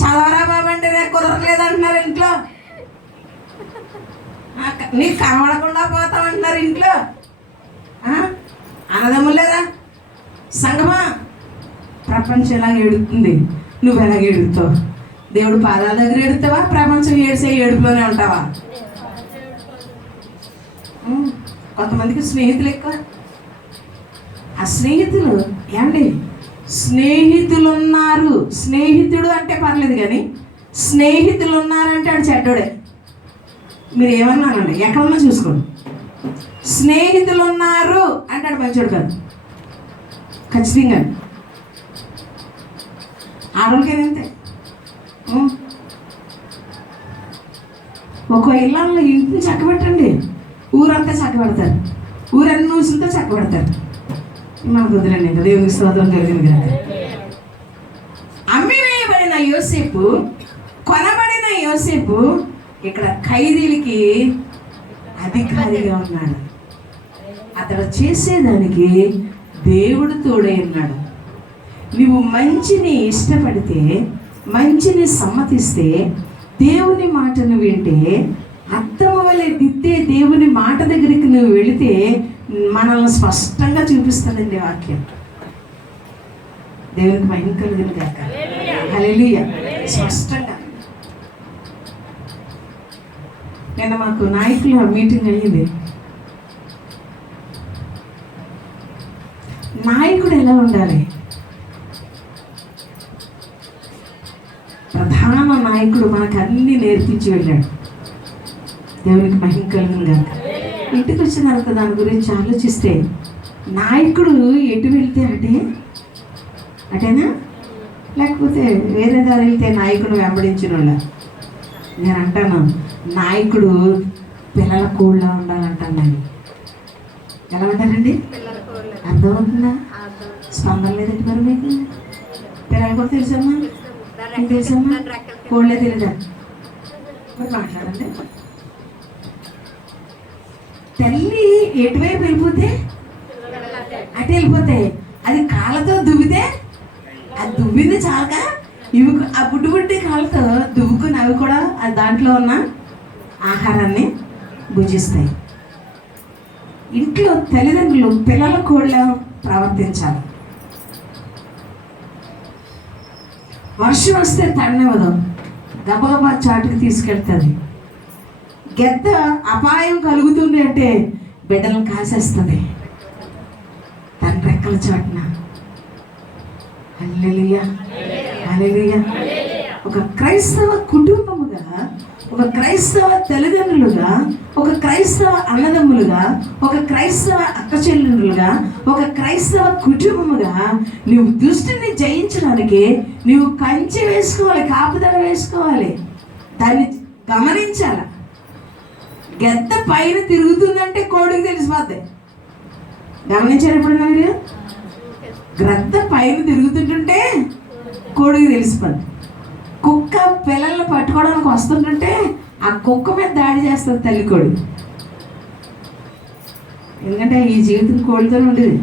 చదవరా బాబు అంటే రేపు కుదరట్లేదు అంటున్నారు ఇంట్లో. నీకు కనబడకుండా పోతామంటున్నారు ఇంట్లో. అన్నదమ్ములేరా సంగమా? ప్రపంచం ఎలాగ ఏడుతుంది, నువ్వు ఎలాగ ఏడుతావు? దేవుడు పాదాల దగ్గర ఏడుతావా? ప్రపంచం ఏడిసే ఏడుపులోనే ఉంటావా? కొంతమందికి స్నేహితులు ఎక్కువ. ఆ స్నేహితులు ఏమండి, స్నేహితులు ఉన్నారు, స్నేహితుడు అంటే పర్లేదు కానీ స్నేహితులు ఉన్నారంటే ఆడు చెడ్డోడే. మీరు ఏమన్నానండి, ఎక్కడన్నా చూసుకోండి. స్నేహితులు ఉన్నారు అంటే ఆడు మంచోడు కాదు, ఖచ్చితంగా. ఆడవాళ్ళకేనంతే. ఒక ఇళ్ళల్లో ఇంటిని చక్కబెట్టండి, ఊరంతా చక్కబెడతారు, ఊరన్నీ నూసులతో చక్కబెడతారు. మనకు వదిలేండి, ఇంకా దేవునికి స్తోత్రం కలిగింది కదా. అమ్మివేయబడిన యోసేపు, కొనబడిన యోసేపు ఇక్కడ ఖైదీలకి అధికారిగా ఉన్నాడు. అతడు చేసేదానికి దేవుడు తోడై ఉన్నాడు. నువ్వు మంచిని ఇష్టపడితే, మంచిని సమ్మతిస్తే, దేవుని మాటను వింటే, అత్తమ్మ వలె దిద్దే దేవుని మాట దగ్గరికి నువ్వు వెళితే మనల్ని స్పష్టంగా చూపిస్తుందండి వాక్యం. దేవునికి మహిమ కలుగును గాక. హల్లెలూయా. స్పష్టంగా. నిన్న మాకు నాయకుల మీటింగ్ అయ్యింది. నాయకుడు ఎలా ఉండాలి? ప్రధాన నాయకుడు మనకు అన్ని నేర్పించి వెళ్ళాడు. దేవునికి మహిమ కలుగును గాక. ఇంటికి వచ్చిన తర్వాత దాని గురించి ఆలోచిస్తే, నాయకుడు ఎటు వెళ్తే అటేనా, లేకపోతే వేరే దారి వెళ్తే నాయకుడు వెంబడించిన వాళ్ళ? నేను అంటాను, నాయకుడు పిల్లల కోళ్ళ ఉండాలంటాను నేను. ఎలా ఉంటారండి? అర్థమవుతుందా? స్పందన లేదండి మరి మీకు? పిల్లలు కూడా తెలుసమ్మా? తెలుసమ్మా? కోళ్ళే తెలీదా? మరి మాట్లాడండి. తల్లి ఎటువైపు వెళ్ళిపోతే అటు వెళ్ళిపోతాయి. అది కాళ్ళతో దువ్వితే, అది దువ్వింది చాలక ఇవి ఆ బుడ్డి బుడ్డి కాళ్ళతో దువ్వుకుని అవి కూడా దాంట్లో ఉన్న ఆహారాన్ని భుజిస్తాయి. ఇంట్లో తల్లిదండ్రులు పిల్లల కోళ్ళ ప్రవర్తించాలి. వర్షం వస్తే తడినివ్వదు, గబగబా చాటుకు తీసుకెళ్తుంది. గెద్ద అపాయం కలుగుతుంది అంటే బిడ్డలను కాసేస్తుంది తన రెక్కల చాటున. హల్లెలూయా, హల్లెలూయా. ఒక క్రైస్తవ కుటుంబముగా, ఒక క్రైస్తవ తల్లిదండ్రులుగా, ఒక క్రైస్తవ అన్నదమ్ములుగా, ఒక క్రైస్తవ అక్క చెల్లెలుగా, ఒక క్రైస్తవ కుటుంబముగా నువ్వు దుష్టిని జయించడానికి నువ్వు కంచె వేసుకోవాలి, కాపుదల వేసుకోవాలి. దాన్ని గమనించాలి. గెద్ద పైన తిరుగుతుందంటే కోడికి తెలిసిపోద్ది. గమనించారు ఎప్పుడన్నా మీరు? గద్ద పైన తిరుగుతుంటుంటే కోడికి తెలిసిపోద్ది. కుక్క పిల్లల్ని పట్టుకోవడానికి వస్తుంటుంటే ఆ కుక్క మీద దాడి చేస్తుంది తల్లి కోడి. ఎందుకంటే ఈ జీవితం కోడితోనే ఉండేది.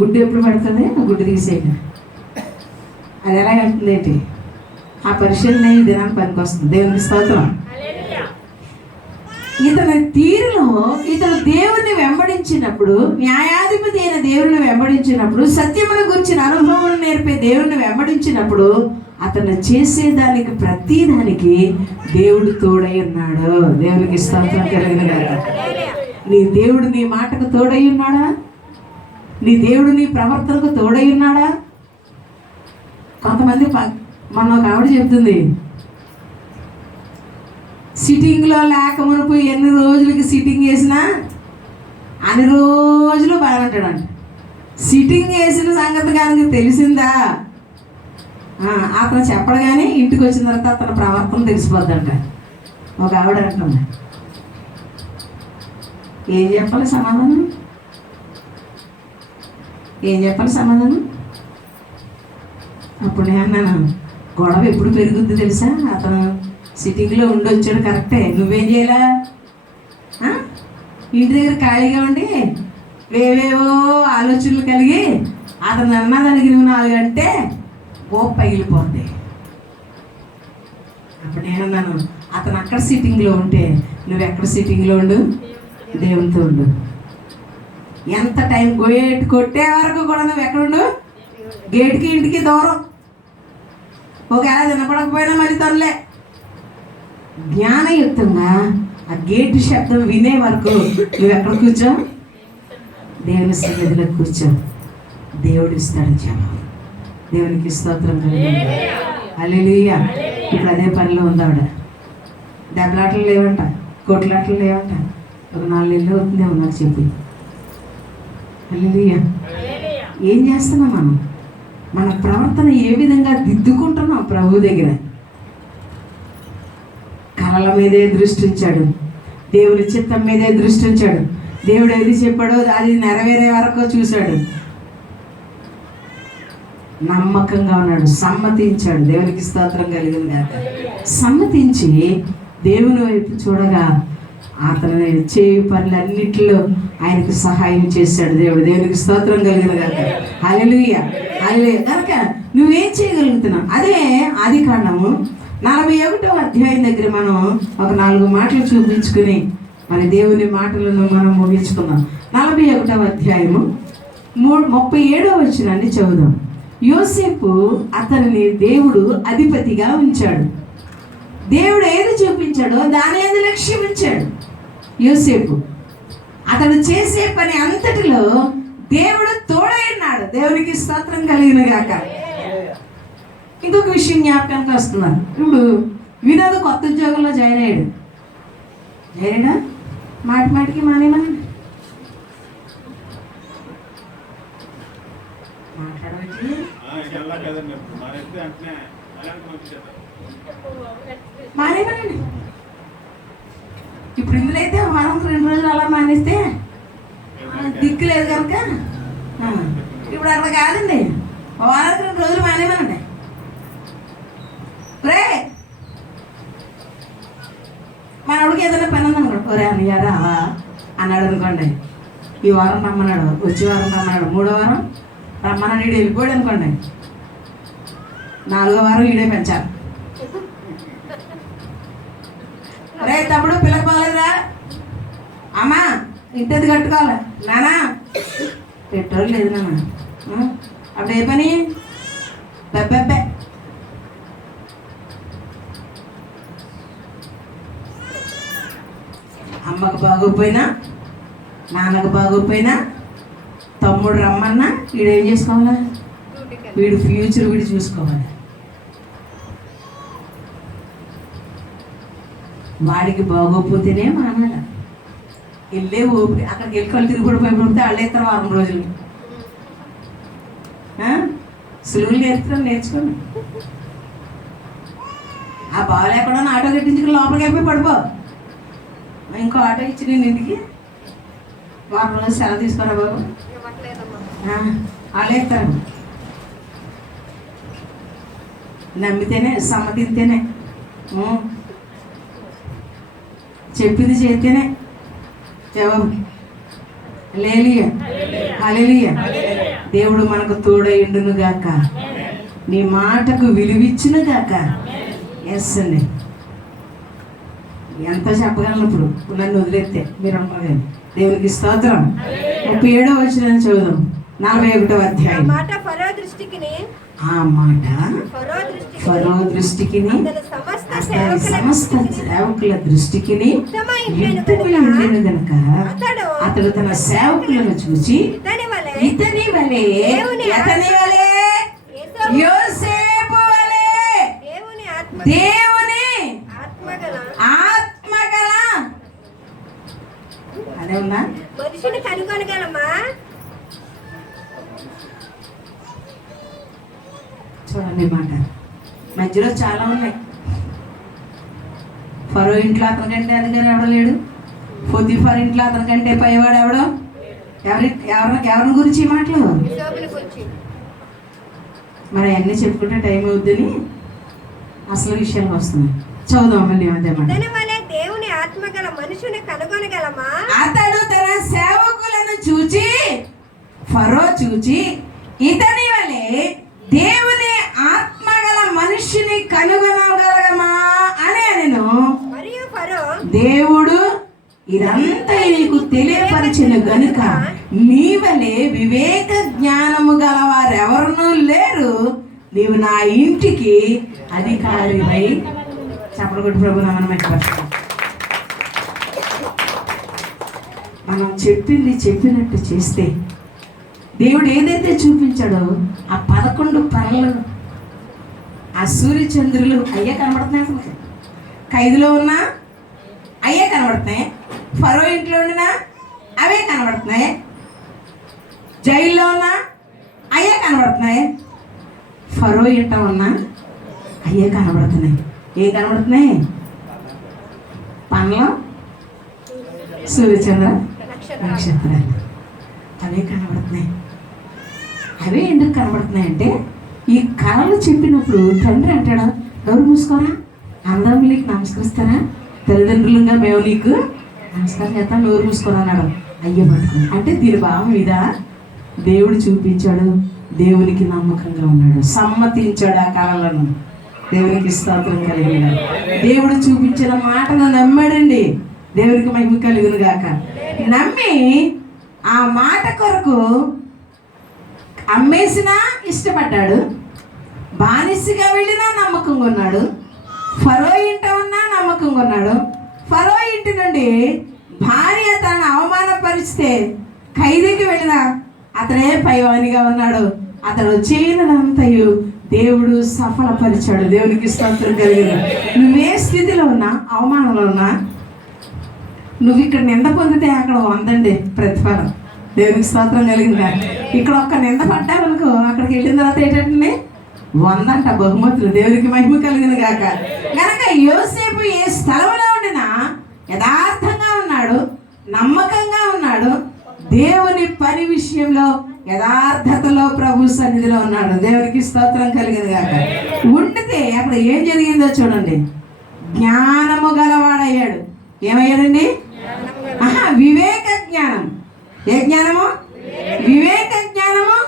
గుడ్డు ఎప్పుడు పడుతుంది? గుడ్డు తీసేయండి. అది ఎలా వెళ్తుంది ఏంటి? ఆ పరిశీలన ఈ దినానికి పనికి వస్తుంది. దేవునికి స్తోత్రం. ఇతని తీరులో ఇతను దేవుని వెంబడించినప్పుడు, న్యాయాధిపతి అయిన దేవుని వెంబడించినప్పుడు, సత్యమును గురించిన అనుభవం నేర్పే దేవుని వెంబడించినప్పుడు, అతను చేసేదానికి ప్రతి దానికి దేవుడు తోడై ఉన్నాడు. దేవునికి స్తోత్రం కలిగిన గాక. నీ దేవుడు నీ మాటకు తోడై ఉన్నాడా? నీ దేవుడు నీ ప్రవర్తనకు తోడై ఉన్నాడా? కొంతమంది మొన్న ఒక ఆవిడ చెప్తుంది, సిట్టింగ్లో లేక మునుపు ఎన్ని రోజులకి సిట్టింగ్ వేసినా అన్ని రోజులు బాగుంటాడంట. సిట్టింగ్ వేసిన సంగతి కానీ తెలిసిందా, అతను చెప్పడు కానీ ఇంటికి వచ్చిన తర్వాత అతని ప్రవర్తన తెలిసిపోద్దంట. ఒక ఆవిడ అంటుంది. ఏం చెప్పాలి సమాధానం? ఏం చెప్పాలి సమాధానం? అప్పుడు నేను అన్నాను, గొడవ ఎప్పుడు పెరుగుద్ది తెలుసా? అతను సిట్టింగ్లో ఉండి వచ్చాడు కరెక్టే, నువ్వేం చేయాలా? ఇంటి దగ్గర ఖాళీగా ఉండి వేవేవో ఆలోచనలు కలిగి అతను అన్నదానికి నువ్వు 4 అంటే పగిలిపోద్ది. అప్పుడు నేను అన్నాను, అతను అక్కడ సిట్టింగ్లో ఉంటే నువ్వు ఎక్కడ సిట్టింగ్లో ఉండు? దేవునితో ఉండు. ఎంత టైం గేట్ కొట్టే వరకు కూడా నువ్వు ఎక్కడుండు? గేట్కి ఇంటికి దూరం. ఒకవేళ వినపడకపోయినా మళ్ళీ తనలే. జ్ఞానయుక్తంగా ఆ గేటు శబ్దం వినే వరకు నువ్వు ఎక్కడ కూర్చో, దేవుని సన్నిధిలో కూర్చో. దేవుడు ఇస్తాడు జవాబు. దేవునికి స్తోత్రం కలిగింది. హల్లెలూయా. ఇప్పుడు అదే పనిలో ఉంది ఆవిడ. దెబ్బలాటలు లేవంట, కొట్లాటలు లేవంట. ఒక 4 నెలలు అవుతుందేమో నాకు చెప్పి. హల్లెలూయా. ఏం చేస్తున్నాం మనం? మన ప్రవర్తన ఏ విధంగా దిద్దుకుంటున్నాం ప్రభు దగ్గర? కళల మీదే దృష్టి ఉంచాడు, దేవుని చిత్తం మీదే దృష్టి ఉంచాడు. దేవుడు ఏది చెప్పాడో అది నెరవేరే వరకు చూశాడు. నమ్మకంగా ఉన్నాడు, సమ్మతించాడు. దేవునికి స్తోత్రం కలిగింది. సమ్మతించి దేవుని వైపు చూడగా అతను చేయు పనులన్నిటిలో ఆయనకు సహాయం చేశాడు దేవుడు. దేవునికి స్తోత్రం కలిగిన కనుక హల్లెలూయా. హల్లెలూయా. కనుక నువ్వేం చేయగలుగుతున్నావు? అదే ఆదికాండము 41వ అధ్యాయం దగ్గర మనం ఒక 4 మాటలు చూపించుకుని మరి దేవుని మాటలను మనం ముగించుకుందాం. 41వ అధ్యాయము 37వ వచనాన్ని చదువుదాం. యోసేపు అతనిని దేవుడు అధిపతిగా ఉంచాడు. దేవుడు ఏది చూపించాడో దాని ఏది లక్ష్యం ఉంచాడు. యోసేపు అతడు చేసే పని అంతటిలో దేవుడు తోడై ఉన్నాడు. దేవునికి స్తోత్రం కలిగిన గాక. ఇంకొక విషయం జ్ఞాపకానికి వస్తున్నారు. ఇప్పుడు వినోద్ కొత్త ఉద్యోగంలో జాయిన్ అయ్యాడు. జాయినా మాటికి మానేమనండి. మాట్లాడవచ్చు మానేమనండి. ఇప్పుడు ఇందులో అయితే వారం 2 రోజులు అలా మానేస్తే దిక్కు లేదు కనుక ఇప్పుడు అట్లా కాదండి. వారానికి 2 రోజులు మానేమనండి. రే మనోడికి ఏదైనా పని ఉందనుకోండి, ఒరే అన్నయ్య రావా అన్నాడు అనుకోండి. ఈ వారం రమ్మన్నాడు, వచ్చే వారం రమ్మన్నాడు, 3వ వారం రమ్మన్నాడు, ఈడు వెళ్ళిపోయాడు అనుకోండి. 4వ వారం ఈడే పెంచాలి. రే తమ్ముడు పిల్లకి బాగాలేదురా, అమ్మా ఇంటది కట్టుకోవాలి, నానా పెట్రోల్ లేదు నాన్న, అప్పుడు ఏ పని బెబ్బెబ్బే. అమ్మకు బాగోపోయినా నాన్నకు బాగోపోయినా తమ్ముడు రమ్మన్నా వీడేం చేసుకోవాలా? వీడు ఫ్యూచర్ వీడు చూసుకోవాలి. వాడికి బాగోపోతేనే మానాల వెళ్ళే ఊపిరి అక్కడికి వెళ్ళి కళ్ళు తిరిగి కూడా భయపడితే వాళ్ళు ఇస్తారు వారం రోజులు. సులువులు నేర్చుకోండి. ఆ బాగాలేకుండా ఆటో కట్టించుకుని లోపలికి వెళ్ళిపోయి పడిపో. ఇంకో ఆటో ఇచ్చి నేను ఇంటికి వారం రోజులు సెలవు తీసుకోరా బాబు, వాళ్ళే ఇస్తారు. నమ్మితేనే సమ్మతింతేనే చెప్పింది చేస్తేనే జవాబు. హల్లెలూయా. హల్లెలూయా. దేవుడు మనకు తోడైండును గాక, నీ మాటకు విలువిచ్చును గాక. ఎస్ అండి. ఎంత చెప్పగలను ఇప్పుడు నన్ను వదిలేస్తే మీరు అమ్మగారు. దేవునికి స్తోత్రం. 37వ వచనం చదువుదాం. 41వ అధ్యాయం. ఆ మాట ఫరో దృష్టికి సమస్త సేవకుల దృష్టికి యుక్తమైనది గనుక అతడు తన సేవకులను చూచి ఇతని వలె యోసేపు వలె దేవుని ఆత్మగల అదే ఉన్నా మనిషిని కనుగొనగలమా? చూడండి మాట మధ్యలో చాలా ఉన్నాయి. ఫరో ఇంట్లో అతని కంటే అధికారి ఎవడో లేడు. పొతిఫర్ ఇంట్లో అతని కంటే పైవాడు ఎవడో. ఎవరిని గురించి మాటలు మరి అన్నీ చెప్పుకుంటే టైం అవుద్దని అసలు విషయానికి వస్తున్నాయి. చదువుదాం మళ్ళీ అదే మాట. దేవుని ఆత్మగల మనుషుని కనుగొనగలమా? అతడు తన సేవకులను చూచి ఫరో చూచి ఇతని వలె దేవుని ఆత్మగల మనిషిని కనుగొనగలమా అని నేను. దేవుడు ఇదంతా నీకు తెలియపరిచిన గనుక నీ వలె వివేక జ్ఞానము గలవారెవరూ లేరు, నీవు నా ఇంటికి అధికారివై. చెప్పలు కొట్టి ప్రభు నామమున మహిమపరచుకో. మనం చెప్పింది చెప్పినట్టు చేస్తే దేవుడు ఏదైతే చూపించాడో ఆ 11 పరలు, ఆ సూర్యచంద్రులు అయ్యే కనబడుతున్నాయి. అసలు ఖైదులో ఉన్నా అయ్యే కనబడుతున్నాయి, ఫరో ఇంట్లో ఉండినా అవే కనబడుతున్నాయి, జైల్లో ఉన్నా అయ్యే కనబడుతున్నాయి, ఫరో ఇంట ఉన్నా అయ్యే కనబడుతున్నాయి. ఏం కనబడుతున్నాయి? పనులు, సూర్యచంద్ర నక్షత్రాలు అవే కనబడుతున్నాయి. అవే ఎందుకు కనబడుతున్నాయి అంటే ఈ కళలు చెప్పినప్పుడు తండ్రి అంటాడా, ఎవరు మూసుకోరా, అందరం నీకు నమస్కరిస్తారా, తల్లిదండ్రులుగా మేము నీకు నమస్కారం చేస్తాం, ఎవరు మూసుకోరా అన్నాడు. అయ్యే పట్టుకుని అంటే దీని భావం ఇదా, దేవుడు చూపించాడు, దేవునికి నమ్మకంగా ఉన్నాడు, సమ్మతించాడు ఆ కళలను. దేవునికి స్తోత్రం కలిగిన, దేవుడు చూపించిన మాటను నమ్మాడండి. దేవునికి మహిమ కలుగును గాక. నమ్మి ఆ మాట కొరకు అమ్మేసినా ఇష్టపడ్డాడు, బానిసగా వెళ్ళినా నమ్మకంగా ఉన్నాడు, ఫరో ఇంట ఉన్నా నమ్మకంగా ఉన్నాడు. ఫరో ఇంటి నుండి భార్య తనను అవమానపరిస్తే ఖైదీకి వెళ్ళినా అతనే పైవానిగా ఉన్నాడు. అతడు చేయనంతయు దేవుడు సఫలపరిచాడు. దేవునికి స్తోత్రం కలిగిన. నువ్వే స్థితిలో ఉన్నా, అవమానంలో ఉన్నా, నువ్వు ఇక్కడ నింద పొందితే అక్కడ 100 ప్రతిఫలం. దేవునికి స్తోత్రం కలిగిందా. ఇక్కడ ఒక్క నింద పడ్డావనుకో, అక్కడికి వెళ్ళిన తర్వాత ఏంటంటే 100 బహుమతులు. దేవునికి మహిమ కలిగిన గాక. కనుక యోసేపు ఏ స్థలంలో ఉండినా యథార్థంగా ఉన్నాడు, నమ్మకంగా ఉన్నాడు, దేవుని పని విషయంలో యథార్థతలో ప్రభు సన్నిధిలో ఉన్నాడు. దేవునికి స్తోత్రం కలిగిన గాక. ఉండితే అక్కడ ఏం జరిగిందో చూడండి, జ్ఞానము గలవాడయ్యాడు. ఏమయ్యాడండి? వివేక జ్ఞానం. ఏ జ్ఞానము? వివేక జ్ఞానము.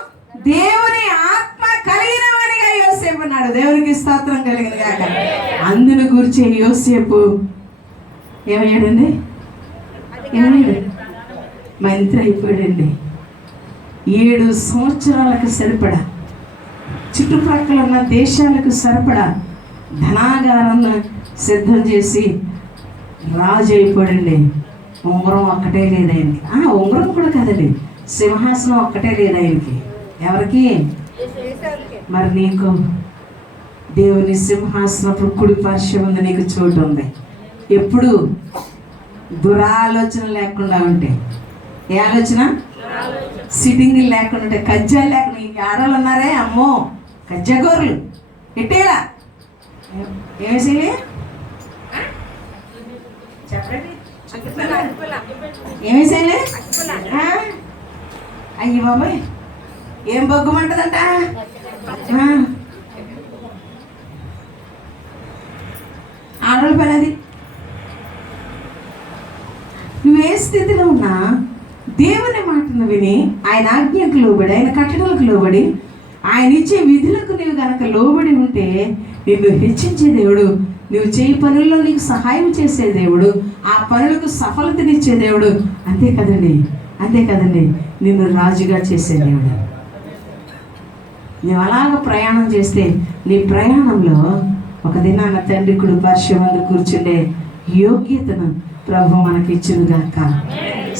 దేవుని ఆత్మ కలిగిన వాడిగా యోసేపు ఉన్నాడు. దేవునికి స్తోత్రం కలిగిన గాక. అందును గురించి యోసేపు ఏమయ్యాడండి? ఏమయ్యాడు? మంత్రి అయిపోయాడండి. 7 సంవత్సరాలకు సరిపడా, చుట్టుప్రక్కల ఉన్న దేశాలకు సరిపడా ధనాగారాన్ని సిద్ధం చేసి రాజు అయిపోయాడండి. ఉంగరం ఒక్కటే లేదు ఆయనకి. ఉంగరం కూడా కాదండి, సింహాసనం ఒక్కటే లేదు ఆయనకి. ఎవరికి? మరి నీకు దేవుని సింహాసనప్పుడు కుడి పార్శ్వం ఉంది, నీకు చోటు ఉంది. ఎప్పుడు దురాలోచన లేకుండా ఉంటే, ఏ ఆలోచన? సిట్టింగ్ లేకుండా ఉంటే, కజ్జాలు లేకుండా. ఈ ఆడవాళ్ళు ఉన్నారే, అమ్మో కజ్జాగోర్లు ఎట్టేలా ఏమేసి చెప్పండి, ఏమేసేలే? అయ్యి బాబాయ్, ఏం బొగ్గమంటదంట. ఆడవాళ్ళ పని అది. నువ్వే స్థితిలో ఉన్నా దేవుని మాటను విని, ఆయన ఆజ్ఞకు లోబడి, ఆయన కట్టడలకు లోబడి, ఆయన ఇచ్చే విధులకు నీవు కనుక లోబడి ఉంటే నిన్ను హెచ్చించే దేవుడు, నువ్వు చేయి పనుల్లో నీకు సహాయం చేసే దేవుడు, ఆ పనులకు సఫలతనిచ్చే దేవుడు. అంతే కదండి, అంతే కదండి, నిన్ను రాజుగా చేసే దేవుడు. నువ్వు అలాగ ప్రయాణం చేస్తే నీ ప్రయాణంలో ఒక దినాన్న తండ్రి కుడి పార్శ్వమందు కూర్చుండే యోగ్యతను ప్రభు మనకిచ్చును గాక.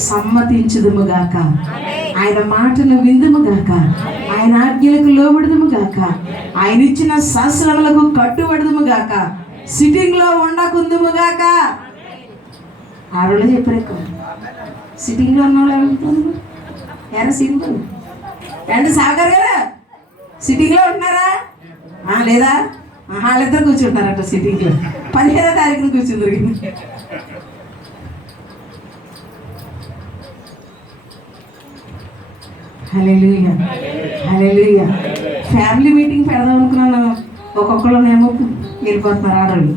సమ్మతించుదుము గాక, ఆయన మాటను విందుము గాక, ఆయన ఆజ్ఞలకు లోబడుదుము గాక, ఆయన ఇచ్చిన శాస్త్రములకు కట్టుబడుదుము గాక, సిట్టింగ్ లో ఉండకుందుము గాక. ఆడోళ్ళు చెప్పారు, సిట్టింగ్ లో ఉన్నవాళ్ళు ఎరా సింపుల్ అండ్ సాగర్ గారు సిట్టింగ్ లో ఉంటున్నారా? లేదా? వాళ్ళిద్దరు కూర్చుంటున్నారట సిట్టింగ్ లో. 15వ తారీఖున కూర్చుందరు. హల్లెలూయా, హల్లెలూయా. ఫ్యామిలీ మీటింగ్ పెడదాం అనుకున్నాను. ఒక్కొక్కళ్ళనేమో వెళ్ళిపోతున్నారు ఆడవాళ్ళు.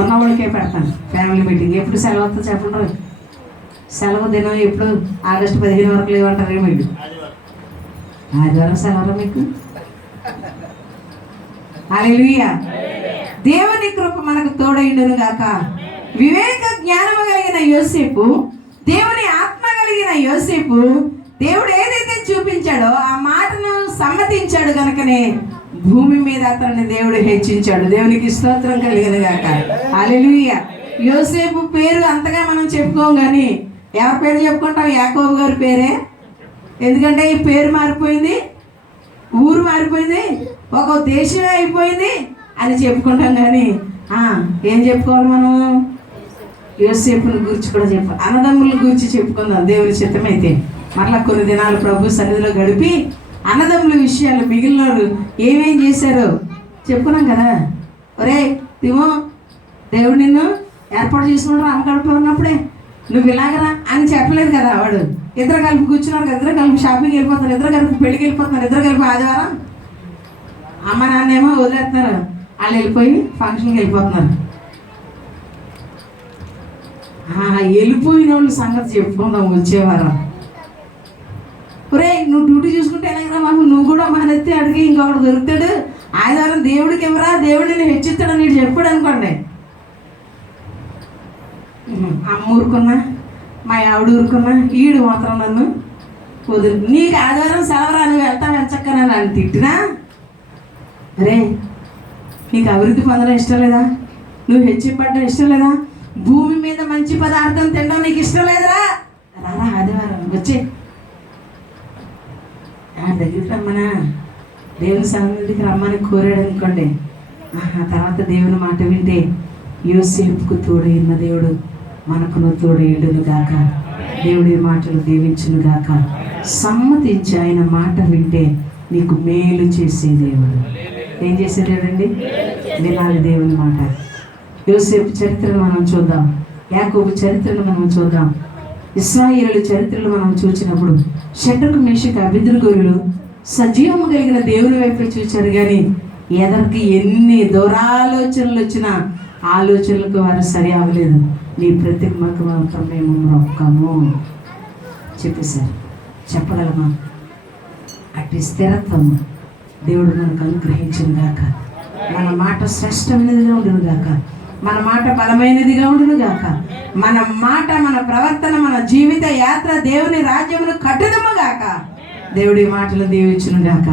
ఉన్నవాళ్ళకే పెడతాను ఫ్యామిలీ మీటింగ్. ఎప్పుడు సెలవు వస్తుందో చెప్పండి. సెలవు దినం ఎప్పుడు? ఆగస్టు 15 వరకు లేవంటారు. మీరు ఆదివారం సెలవు మీకు. హల్లెలూయా. దేవుని కృప మనకు తోడైండును గాక. వివేక జ్ఞానము కలిగిన యోసేపు, దేవుని ఆత్మ కలిగిన యోసేపు, దేవుడు ఏదైతే చూపించాడో ఆ మాటను సమ్మతించాడు కనుకనే భూమి మీద అతన్ని దేవుడు హెచ్చించాడు. దేవునికి స్తోత్రం కలిగిన గాక. హల్లెలూయా. యోసేపు పేరు అంతగా మనం చెప్పుకోం కానీ ఎవరి పేరు చెప్పుకుంటాం? యాకోబు గారి పేరే. ఎందుకంటే ఈ పేరు మారిపోయింది, ఊరు మారిపోయింది, ఒక దేశమే అయిపోయింది అని చెప్పుకుంటాం. కానీ ఏం చెప్పుకోవాలి మనం? యోసేపుని గురించి కూడా చెప్పాలి, అన్నదమ్ముల గురించి చెప్పుకుందాం దేవుని చిత్తమైతే. మరలా కొన్ని దినాలు ప్రభు సన్నిధిలో గడిపి అన్నదమ్ముల విషయాలు మిగిలిన ఏమేం చేశారో చెప్పుకున్నాం కదా. ఒరే తిమో, దేవుడు నిన్ను ఏర్పాటు చేసుకుంటారు అమ్మ కడుపులో ఉన్నప్పుడే, నువ్వు ఇలాగరా అని చెప్పలేదు కదా. వాడు ఇద్దరు కలిపి కూర్చున్నారు, ఇద్దరు కలిపి షాపింగ్కి వెళ్ళిపోతున్నారు, ఇద్దరు కలిపి పెళ్ళికి వెళ్ళిపోతున్నారు, ఇద్దరు కలిపి ఆదివారం అమ్మ నాన్నేమో వదిలేస్తున్నారు, వాళ్ళు వెళ్ళిపోయి ఫంక్షన్కి వెళ్ళిపోతున్నారు. వెళ్ళిపోయిన వాళ్ళు సంగతి చెప్పుకుందాం వచ్చేవారం. ఒరే నువ్వు డ్యూటీ చూసుకుంటే ఎలాగరా మాకు, నువ్వు కూడా మానేస్తే అడిగి ఇంకొకటి దొరుకుతాడు, ఆదివారం దేవుడికి ఎవరా, దేవుడు నేను హెచ్చిస్తాడని నీడు చెప్పాడు అనుకోండి. అమ్మ ఊరుకున్నా, మా ఆవిడ ఊరుకున్నా, ఈడు మాత్రం నన్ను వదులు, నీకు ఆదివారం సెలవురా, నువ్వు వెళ్తావు వెంచక్కనా అని తిట్టినా, అరే నీకు అభివృద్ధి పొందడం ఇష్టం లేదా, నువ్వు హెచ్చిపడడం ఇష్టం లేదా, భూమి మీద మంచి పదార్థం తినడం నీకు ఇష్టం లేదురా, రారా ఆదివారం వచ్చే దగ్గరికి రమ్మనా, దేవుని సన్నిధికి రమ్మని కోరాడు అనుకోండి. తర్వాత దేవుని మాట వింటే యోసేపుకు తోడైన దేవుడు మనకును తోడేయుడును గాక. దేవుడి మాటలు దీవించును గాక. సమ్మతించి ఆయన మాట వింటే నీకు మేలు చేసే దేవుడు. ఏం చేసే దేవుడు అండి? వినాలి దేవుని మాట. యోసేపు చరిత్రను మనం చూద్దాం, యాకోబు చరిత్రను మనం చూద్దాం, ఇశ్రాయేలు చరిత్రలు మనం చూసినప్పుడు షడ్రకు మేషకు అబేద్నెగోలు సజీవము కలిగిన దేవుని వైపు చూచారు. కానీ ఎదరికి ఎన్ని దురాలోచనలు వచ్చినా ఆలోచనలకు వారు సరి అవ్వలేదు. నీ ప్రతిమకు మాత్రం మేము మొక్కము చెప్పేశారు. చెప్పగలమా? అట్టి స్థిరత్వం దేవుడు మనకు అనుగ్రహించును గాక. మన మాట శ్రేష్టమైనదిగా ఉండును గాక, మన మాట బలమైనదిగా ఉండును గాక, మన మాట, మన ప్రవర్తన, మన జీవిత యాత్ర దేవుని రాజ్యమును కట్టుదము గాక. దేవుడి మాటలు దీవించును గాక.